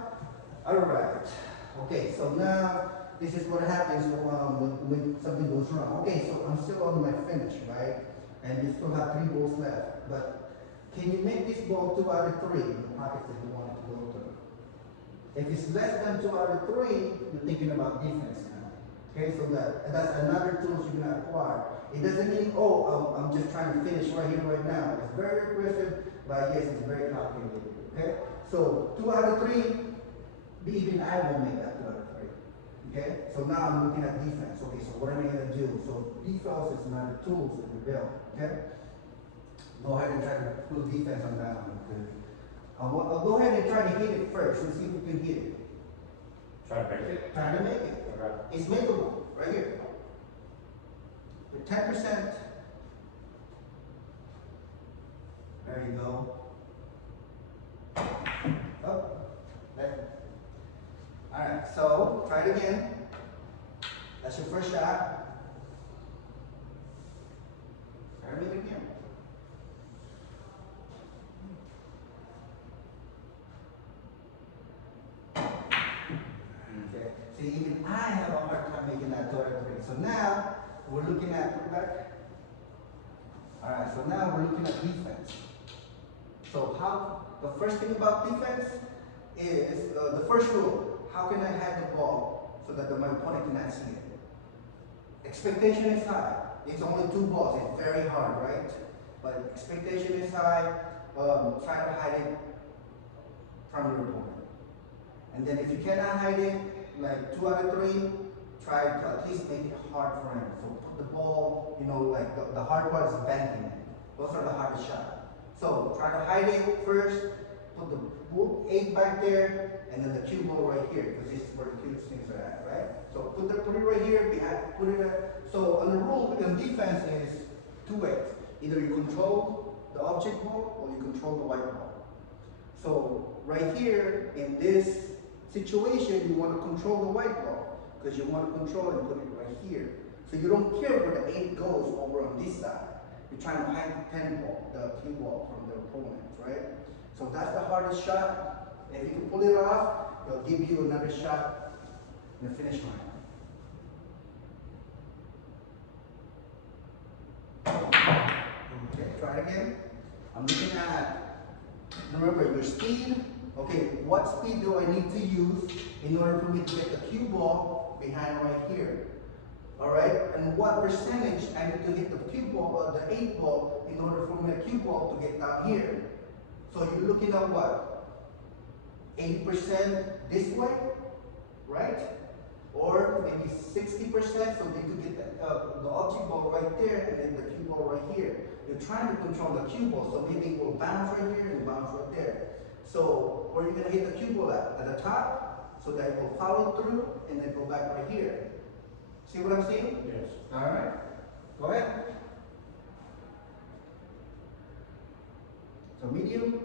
all right. Okay, so now, this is what happens when something goes wrong. Okay, so I'm still on my finish, right? And you still have 3 balls left. But can you make this ball 2 out of 3 in the pockets that you want it to go to? If it's less than 2 out of 3, you're thinking about defense now. Okay, so that's another tool you're gonna acquire. It doesn't mean, oh, I'm just trying to finish right here, right now. It's very aggressive, but yes, it's very calculated. Okay, so 2 out of 3, even I won't make that 2 out of 3. Okay, so now I'm looking at defense. Okay, so what am I going to do? So defense is another tool that we build. Okay, go ahead and try to put defense on that one. Okay? I'll go ahead and try to hit it first and see if we can hit it. Try to make it? Trying to make it. Okay. It's makeable, right here. With 10%. There you go. Oh, that. Alright, so try it again. That's your first shot. Try it again. Okay. See, even I have a hard time making that daughter three. So now we're looking at put it back. Alright, so now we're looking at defense. So how the first thing about defense is the first rule. How can I hide the ball so that my opponent cannot see it? Expectation is high. It's only 2 balls. It's very hard, right? But expectation is high. Try to hide it from your opponent. And then if you cannot hide it, like 2 out of 3, try to at least make it hard for him. So put the ball, you know, like the hard part is banking it. Those are the hardest shots. So try to hide it first. Put the 8 back there, and then the cue ball right here, because this is where the cue things are at, right? So put it right here, put it at, so on the rule in defense is 2 ways. Either you control the object ball or you control the white ball. So right here in this situation, you want to control the white ball because you want to control and put it right here. So you don't care where the 8 goes over on this side. You're trying to hide the 10 ball, the cue ball from the opponent, right? So that's the hardest shot. If you can pull it off, it'll give you another shot in the finish line. Okay, try it again. I'm looking at, remember your speed. Okay, what speed do I need to use in order for me to get the cue ball behind right here? Alright, and what percentage I need to hit the cue ball or the 8 ball in order for my cue ball to get down here? So you're looking at what? 80% this way, right? Or maybe 60% so you could get the object ball right there and then the cue ball right here. You're trying to control the cue ball, so maybe it will bounce right here and bounce right there. So where are you going to hit the cue ball at? At the top, so that it will follow through and then go back right here. See what I'm saying? Yes. Alright, go ahead. So medium.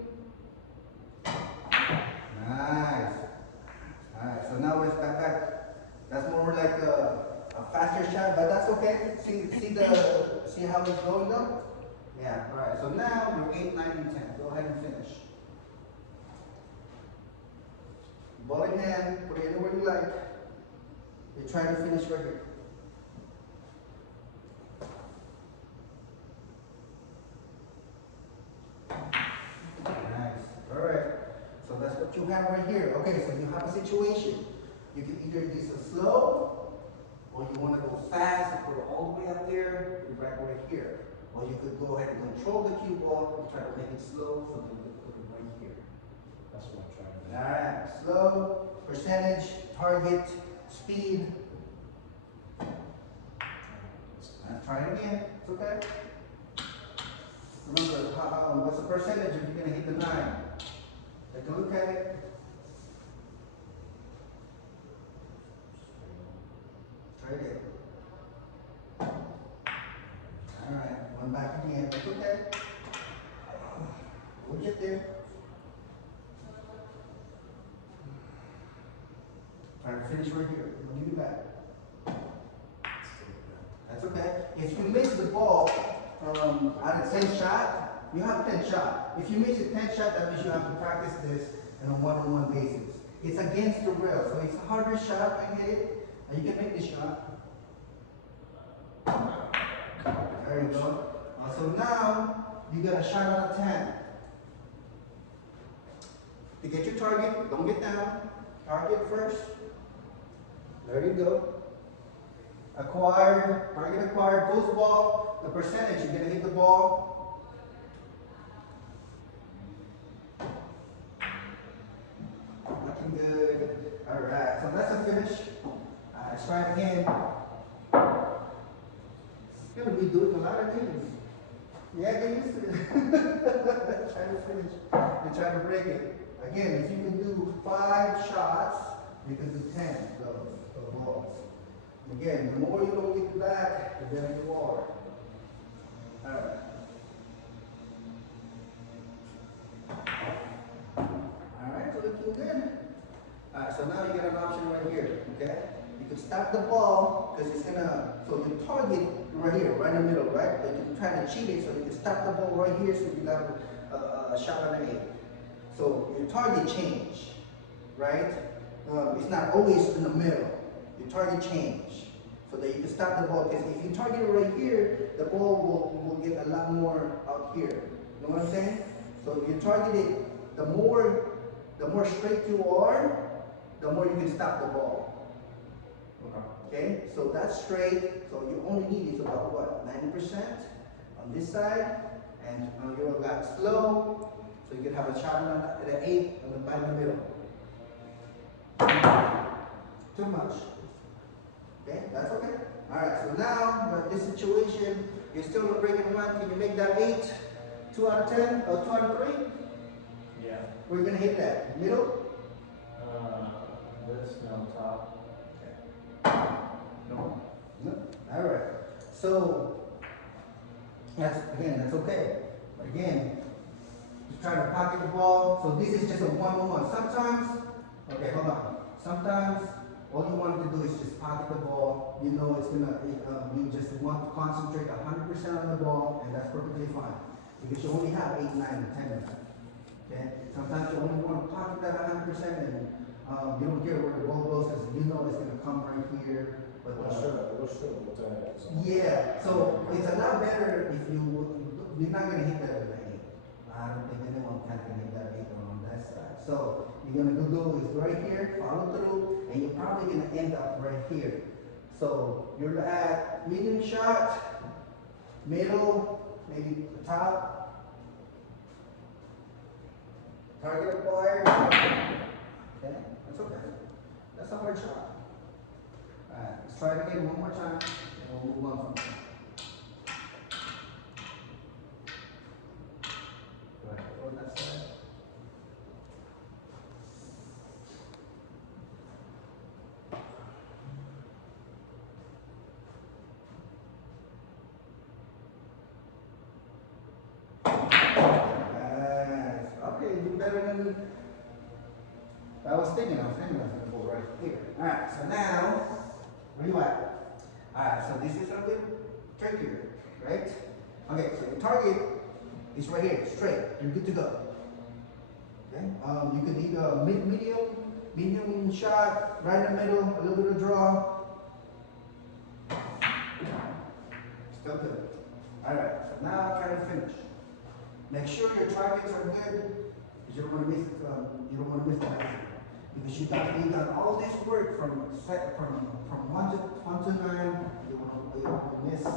Nice. Alright, so now it's back. That's more like a faster shot, but that's okay. See how it's going though? Yeah, alright. So now you're 8, 9, and 10. Go ahead and finish. Ball in hand, put it anywhere you like. You're trying to finish right here. You have right here. Okay, so you have a situation. You can either do this slow, or you want to go fast and put it all the way up there, and right here. Or you could go ahead and control the cue ball and try to make it slow, so you could put it right here. That's what I'm trying to do. Alright, slow, percentage, target, speed. Try it again. It's okay. Remember, what's the percentage if you're going to hit the 9? Take a look at it. Try it again. Alright, one back again. That's okay. We'll get there. Try to finish right here. We'll give it back. That's okay. If you miss the ball out of 10 shot, you have 10 shot. If you miss a 10 shot, that means you have to practice this on a one-on-one basis. It's against the rail, so it's a harder shot. I get it. And you can make this shot. There you go. So now you got a shot out of 10. To get your target, don't get down. Target first. There you go. Acquired, target acquired, goes ball, the percentage, you're gonna hit the ball. Looking good. Alright, so that's a finish. Let's try it again. Gonna be doing a lot of things. Yeah, get used to it. Try to finish and try to break it. Again, if you can do 5 shots, you can do 10 of balls. Again, the more you don't get it back, the better you are. Alright. Alright, so looking good. Alright, so now you get an option right here, okay? You can stop the ball, because it's gonna, so you target right here, right in the middle, right? But you're trying to cheat it, so you can stop the ball right here, so you got a shot on the 8. So your target change, right? It's not always in the middle. Your target change, so that you can stop the ball, because if you target it right here, the ball will get a lot more out here. You know what I'm saying? So if you target it, the more straight you are, the more you can stop the ball. Okay, so that's straight. So you only need is about what, 90% on this side, and you're a lot slow, so you can have a shot on the 8 on the by the middle. Too much. Okay, that's okay. All right, so now we're at this situation. You're still a breaking 1. Can you make that 8? 2 out of 10 or 2 out of 3? Yeah. We're gonna hit that middle. This, no, top. No. No. All right. So that's okay. But again, just try to pocket the ball. So this is just a 1-on-1. Sometimes, okay, hold on. Sometimes all you want to do is just pocket the ball. You know it's gonna. You just want to concentrate 100% on the ball, and that's perfectly fine because you only have 8, 9, and 10 minutes. Okay. Sometimes you only want to pocket that 100%, and you don't care where the ball goes because you know it's gonna come right here. But yeah, so it's a lot better if you're not gonna hit that with an 8. I don't think anyone can hit that 8 on that side. So you're gonna do is right here, follow through, and you're probably gonna end up right here. So you're at medium shot, middle, maybe the top, target acquired. Okay, that's okay. That's a hard shot. Alright, let's try it again one more time, and we'll move on from there. Go ahead, go on that side. Nice. Okay, you better than I was thinking. I was gonna go right here. Alright, so now, where you at? Alright, so this is a bit trickier, right? Okay, so your target is right here, straight. You're good to go. Okay? You could either medium shot, right in the middle, a little bit of draw. Still good. Alright, so now try to finish. Make sure your targets are good, because you don't want to miss the basket. Because you've done all this work from 1 to 9, you want to miss the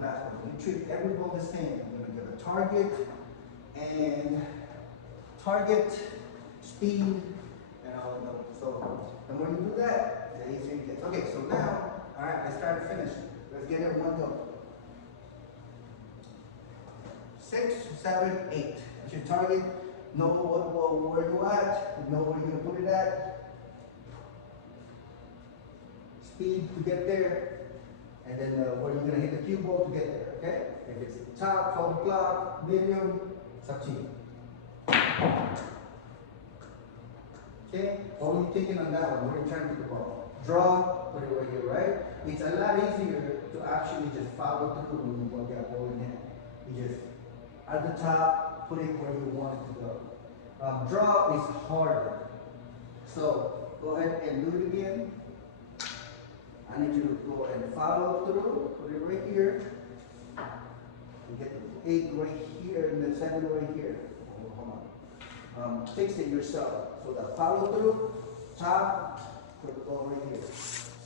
last one. You treat every ball the same. You're going to get a target, speed, and all of those. So the more you do that, the easier it gets. Okay, so now, all right, let's try to finish. Let's get it one go. 6, 7, 8. That's your target. Know where you at. Know where you're gonna put it at. Speed to get there, and then where you're gonna hit the cue ball to get there. Okay. If it's top, 12 o'clock, medium, it's up to you. Okay. What are you thinking on that one? Where are you trying to put the ball? Draw. Put it right here. Right. It's a lot easier to actually just follow through when you want that ball in hand. You just at the top, put it where you want it to go. Draw is harder. So go ahead and do it again. I need you to go and follow through. Put it right here. And get the 8 right here and the 7 right here. Hold on. Fix it yourself. So the follow through, top, put the ball right here.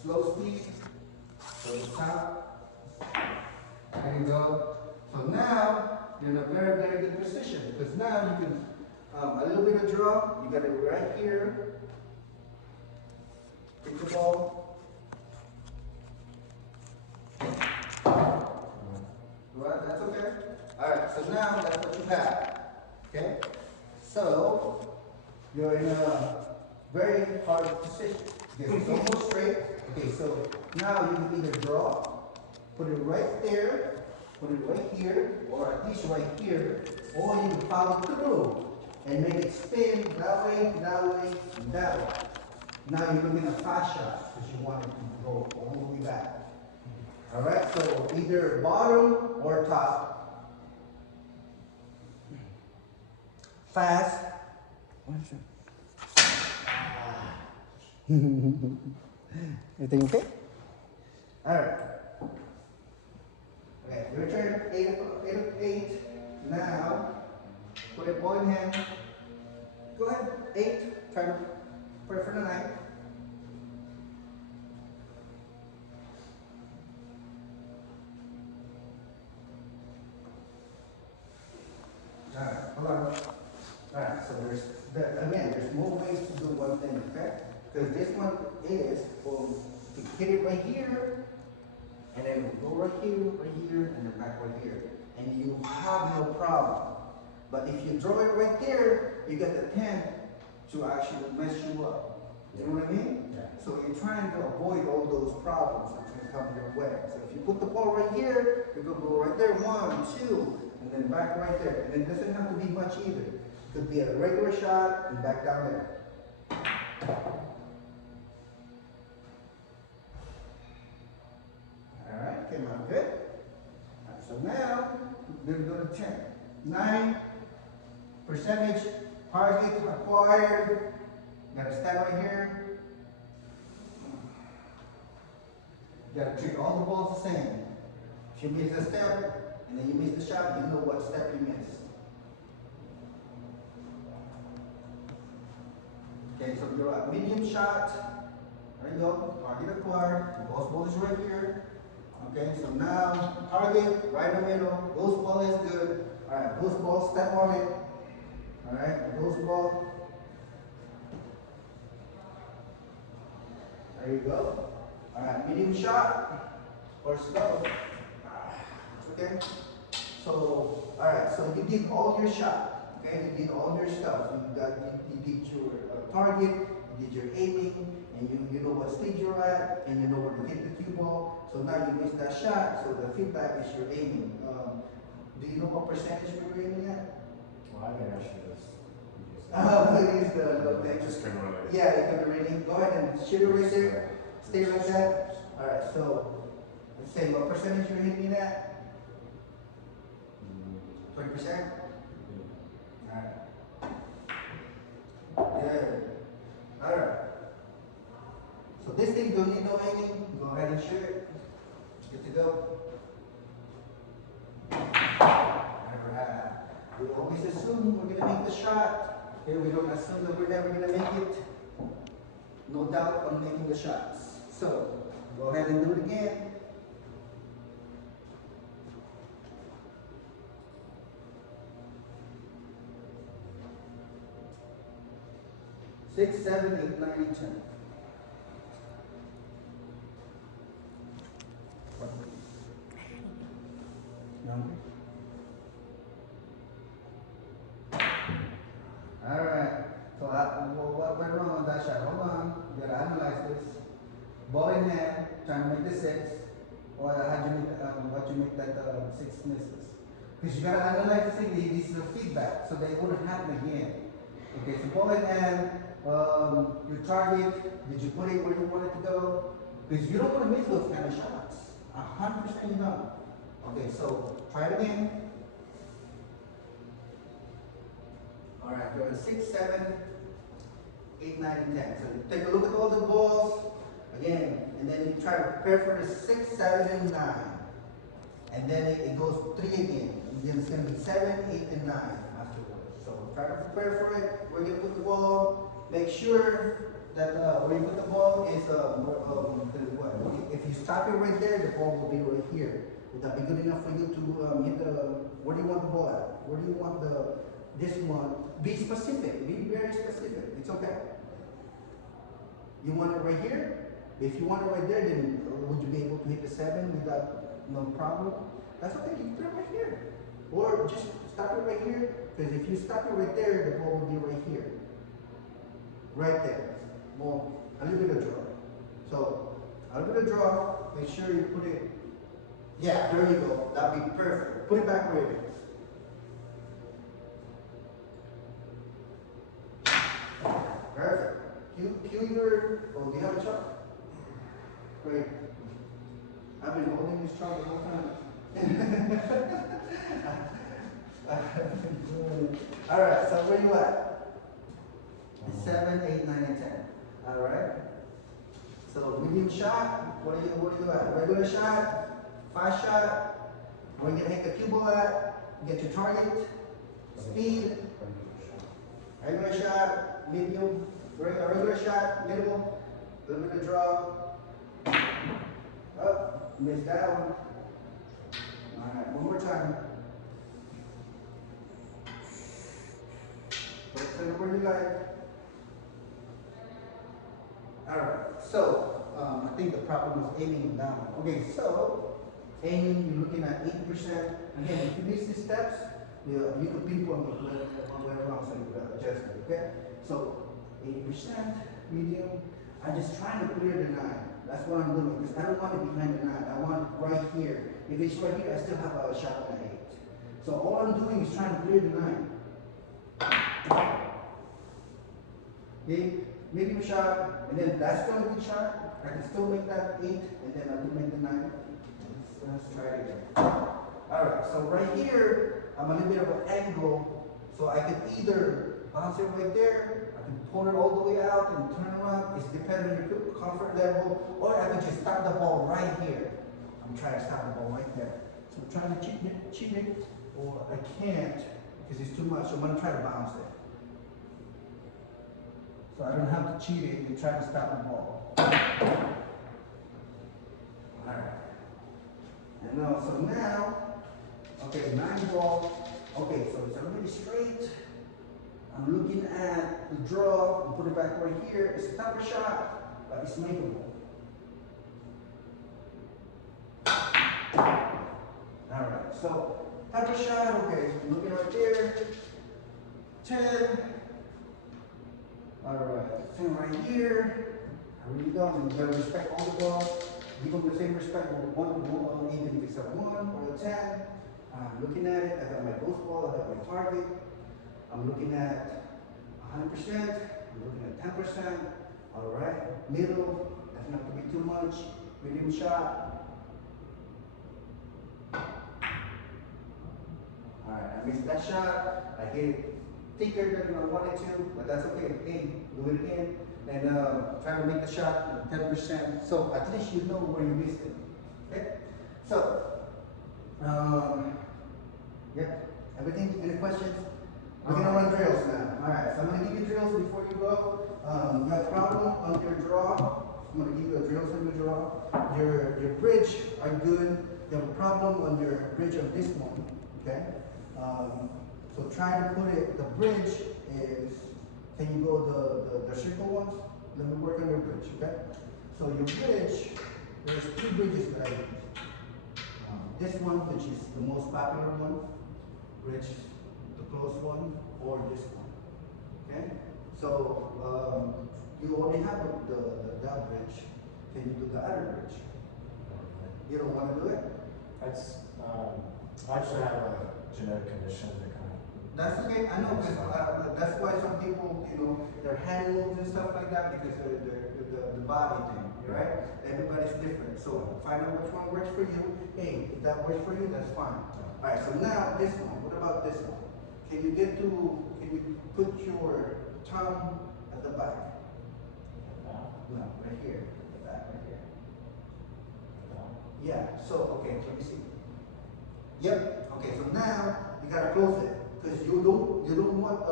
Slow speed, go to the top. There you go. So now you're in a very, very good position because now you can a little bit of draw. You got it right here. Pick the ball. Right, that's okay. All right. you're in a very hard position. Okay, it's almost straight. Okay, so now you can either draw, put it right there, put it right here, or at least right here, or you can follow through and make it spin that way, and that way. Now you're looking at fast shots because you want it to go all the way back. All right, so either bottom or top. Fast. Everything okay? All right. Okay, your turn. 8 of 8. Now, put a ball in hand. Go ahead. 8. Try to pray for the 9. Alright, hold on. Alright, so there's more ways to do one thing, okay? Because this one is, well, to hit it right here, and then go right here, and then back right here. And you have no problem. But if you draw it right there, you get the 10 to actually mess you up. You know what I mean? Yeah. So you're trying to avoid all those problems that can come your way. So if you put the ball right here, you can go right there, 1, 2, and then back right there. And it doesn't have to be much either. It could be a regular shot and back down there. Alright, came out good. Alright, so now we're going to go to 10. 9, percentage, target, acquired. Gotta stand right here. You gotta treat all the balls the same. If you miss a step, and then you miss the shot, you know what step you missed. Okay, so you're at medium shot. There you go, target acquired. The ball is right here. Okay, so now target right in the middle. Ghost ball is good. Alright, ghost ball, step on it. Alright, ghost ball. There you go. Alright, medium shot or slow. Okay? So, alright, so you did all your shot. Okay, you did all your stuff. You did your target, you did your aiming, and you know what stage you're at, and you know where to hit the cue ball. So now you missed that shot, so the feedback is your aiming. Do you know what percentage we were aiming at? Well, I think I should just. Use the little thing. Just kind of like. Yeah, you can ready. Go ahead and shoot it right there. Stay like that. Alright, so let's say what percentage you're hitting it at? 20%? Alright. Good. Alright. So this thing don't need no aiming. Go ahead and shoot it. Good to go. Alright. We always assume we're gonna make the shot. Okay, we don't assume that we're never gonna make it. No doubt on making the shots. So, go ahead and do it again. Six, 7, 8, 9, and 10. You hungry? Alright. So what went wrong on that shot? Hold on. You gotta analyze this. Ball in hand, trying to make the 6. Or how'd you make that 6 misses? Because you gotta analyze this thing. This is the feedback, so they wouldn't happen again. Okay, so ball in hand, your target, did you put it where you wanted to go? Because you don't want to miss those kind of shots. 100% you don't. Okay, so try it again. Alright, you're at 6, 7, 8, 9, and 10. So take a look at all the balls again, and then you try to prepare for the 6, 7, and 9. And then it goes 3 again. And then it's going to be 7, 8, and 9 afterwards. So try to prepare for it. Where you put the ball. Make sure that where you put the ball is if you stop it right there, the ball will be right here. Would that be good enough for you to hit the? Where do you want the ball at? Where do you want this one? Be specific. Be very specific. It's okay. You want it right here? If you want it right there, then would you be able to hit the 7 without no problem? That's okay. You can put it right here, or just stop it right here. Because if you stop it right there, the ball will be right here. right there. Well, a little bit of draw. So, a little bit of draw, make sure you put it, yeah, there you go. That'd be perfect. Put it back where it is. Perfect. Cue your, oh, do you have a chalk? Great. I've been holding this chalk the whole time. All right, so where you at? 7, 8, 9, and 10. All right. So medium shot. What are you at? Regular shot, fast shot. Where you gonna hit the cue ball at? Get your target. Speed. Regular shot, medium. Regular shot, middle. A little bit of draw. Up. Miss that one. All right. One more time. Put it where you like. Alright, so I think the problem was aiming down. Okay, so aiming, you're looking at 80%. Again, if you miss these steps, you could pinpoint one way around, so you could adjust it, okay? So 80%, medium. I'm just trying to clear the 9. That's what I'm doing, because I don't want it behind the 9. I want it right here. If it's right here, I still have a shot on the 8. So all I'm doing is trying to clear the 9. Okay, medium shot, and then that's going to be shot. I can still make that 8, and then I will make the 9. Let's try it again. Alright, so right here, I'm a little bit of an angle, so I can either bounce it right there, I can pull it all the way out and turn around. It's depending on your comfort level, or I can just stop the ball right here. I'm trying to stop the ball right there. So I'm trying to cheat it, or I can't because it's too much. So I'm going to try to bounce it. So I don't have to cheat it and try to stop the ball. Alright. And now, so now, okay, 9 ball. Okay, so it's already straight. I'm looking at the draw and put it back right here. It's a tougher shot, but it's makeable. Alright, so tougher shot, okay, looking right there. 10. Alright, 10 right here. I really don't. You gotta respect all the balls. Give them the same respect with even if it's a 1 or a 10. I'm looking at it. I got my ghost ball, I got my target. I'm looking at 100%. I'm looking at 10%. Alright, middle. Doesn't have to be too much. Medium shot. Alright, I missed that shot. I hit it thicker than I wanted to, but that's okay. Hey, do it again. And try to make the shot 10%. So at least you know where you missed it. Okay? So, yep. Everything? Any questions? We're gonna run drills now. Alright, so I'm gonna give you drills before you go. You have a problem on your draw. I'm gonna give you a drill on your draw. Your bridge are good. You have a problem on your bridge of this one. Okay? So try to put it, the bridge is, can you go the circle ones? Let me work on your bridge, okay? So your bridge, there's 2 bridges that I use. This one, which is the most popular one, bridge, the close one, or this one, okay? So you already have that bridge. Can you do the other bridge? You don't want to do it? That's, I actually have a genetic condition that kind of. That's okay, I know, because that's why some people, you know, their hand moves and stuff like that because of the body thing, right? Everybody's different. So find out which one works for you. Hey, if that works for you, that's fine. All right, so now this one, what about this one? Can you put your tongue at the back? No, right here, at the back, right here. Yeah, so, okay, let me see. Yep, okay, so now you gotta close it. Because you don't want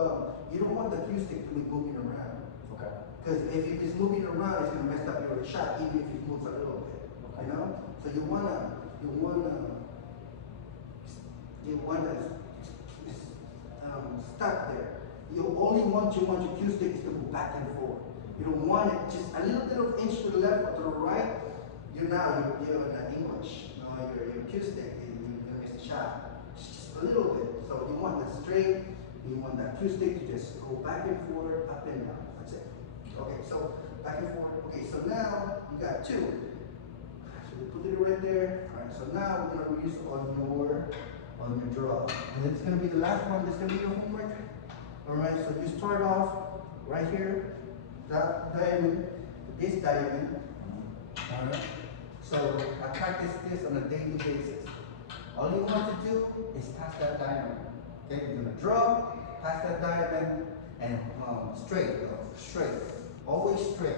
the cue stick to be moving around. Okay. Because if it's moving around, it's gonna mess up your shot, even if it moves a little bit. Okay. You know? So you wanna stop there. You only want your cue stick is to go back and forth. You don't want it just a little bit of inch to the left or to the right. You're in English. You know, your cue stick, you're gonna miss the shot. Just a little bit. So you want that straight, you want that cue stick to just go back and forth, up and down. That's it. Okay, so back and forth. Okay, so now you got 2. So we put it right there. All right, so now we're gonna use on your draw. And it's gonna be the last one. This is gonna be your homework. All right, so you start off right here, that diamond, this diamond. All right. So I practice this on a daily basis. All you want to do is pass that diamond. Okay, you're gonna draw, pass that diamond, and straight, always straight.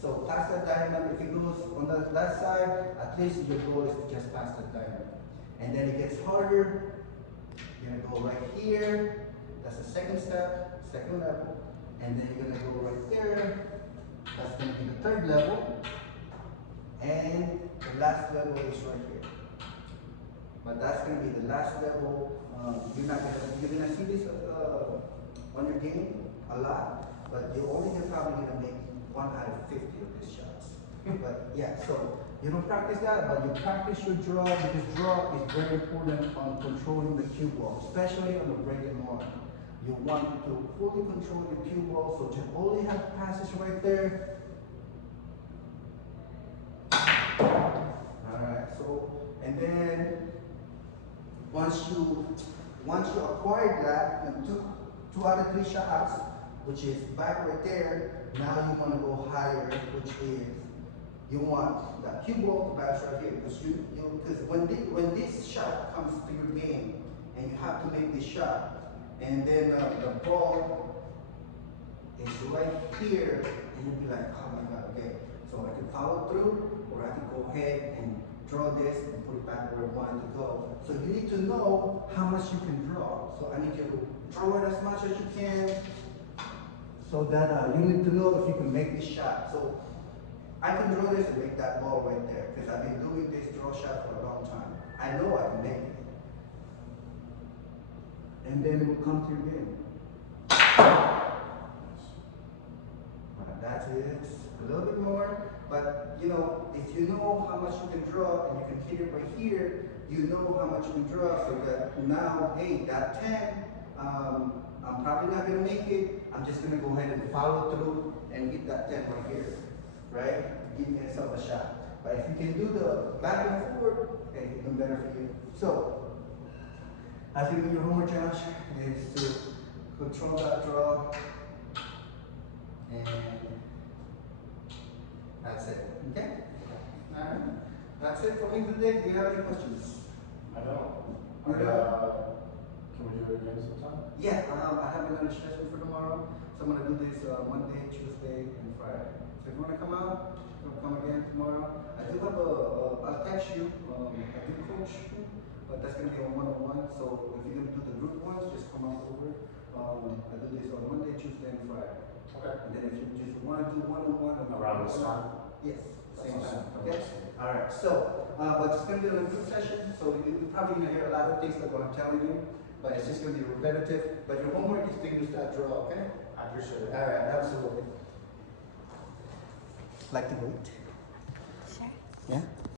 So pass that diamond. If it goes on that side, at least your goal is to just pass that diamond. And then it gets harder. You're gonna go right here. That's the second step, second level. And then you're gonna go right there. That's gonna be the 3rd level. And the last level is right here. But that's gonna be the last level. You're gonna see this on your game a lot, but you're only probably gonna make 1 out of 50 of these shots. But yeah, so you don't practice that, but you practice your draw, because draw is very important on controlling the cue ball, especially on the breaking one. You want to fully control your cue ball, so you only have passes right there. Alright, so, and then once you acquired that, and two out of 3 shots, which is back right there, now you want to go higher, which is you want that cue ball to bounce right here, because when this shot comes to your game and you have to make this shot, and then the ball is right here, and you'll be like, oh my god, okay, so I can follow through, or I can go ahead and draw this and put it back where I wanted to go. So you need to know how much you can draw. So I need you to draw it as much as you can, so that you need to know if you can make this shot. So I can draw this and make that ball right there, because I've been doing this draw shot for a long time. I know I can make it. And then it will come to your game. That is a little bit more, but you know, if you know how much you can draw and you can hit it right here, you know how much you can draw, so that now, hey, that 10, I'm probably not gonna make it. I'm just gonna go ahead and follow through and hit that 10 right here, right? Give yourself a shot. But if you can do the back and forth, hey, even better for you. So, I think your homework, Josh, is to control that draw, and that's it. Okay? Alright. That's it for me today. Do you have any questions? I don't. You don't? Can we do it again sometime? Yeah, I have another session for tomorrow. So I'm gonna do this Monday, Tuesday, and Friday. So if you wanna come out, come again tomorrow. I do have I'll text you, I do coach, but that's gonna be a one-on-one. So if you're gonna do the group ones, just come out over. I do this on Monday, Tuesday, and Friday. Okay. And then if you just wanna do one-on-one. Around this time? Yes, same That's time. awesome. Okay? Alright, so, but it's gonna be a group session, so you're probably gonna hear a lot of things like what I'm telling you, but it's just gonna be repetitive. But your homework is to use that draw, okay? I appreciate it. Alright, absolutely. Like to wait? Sure. Yeah?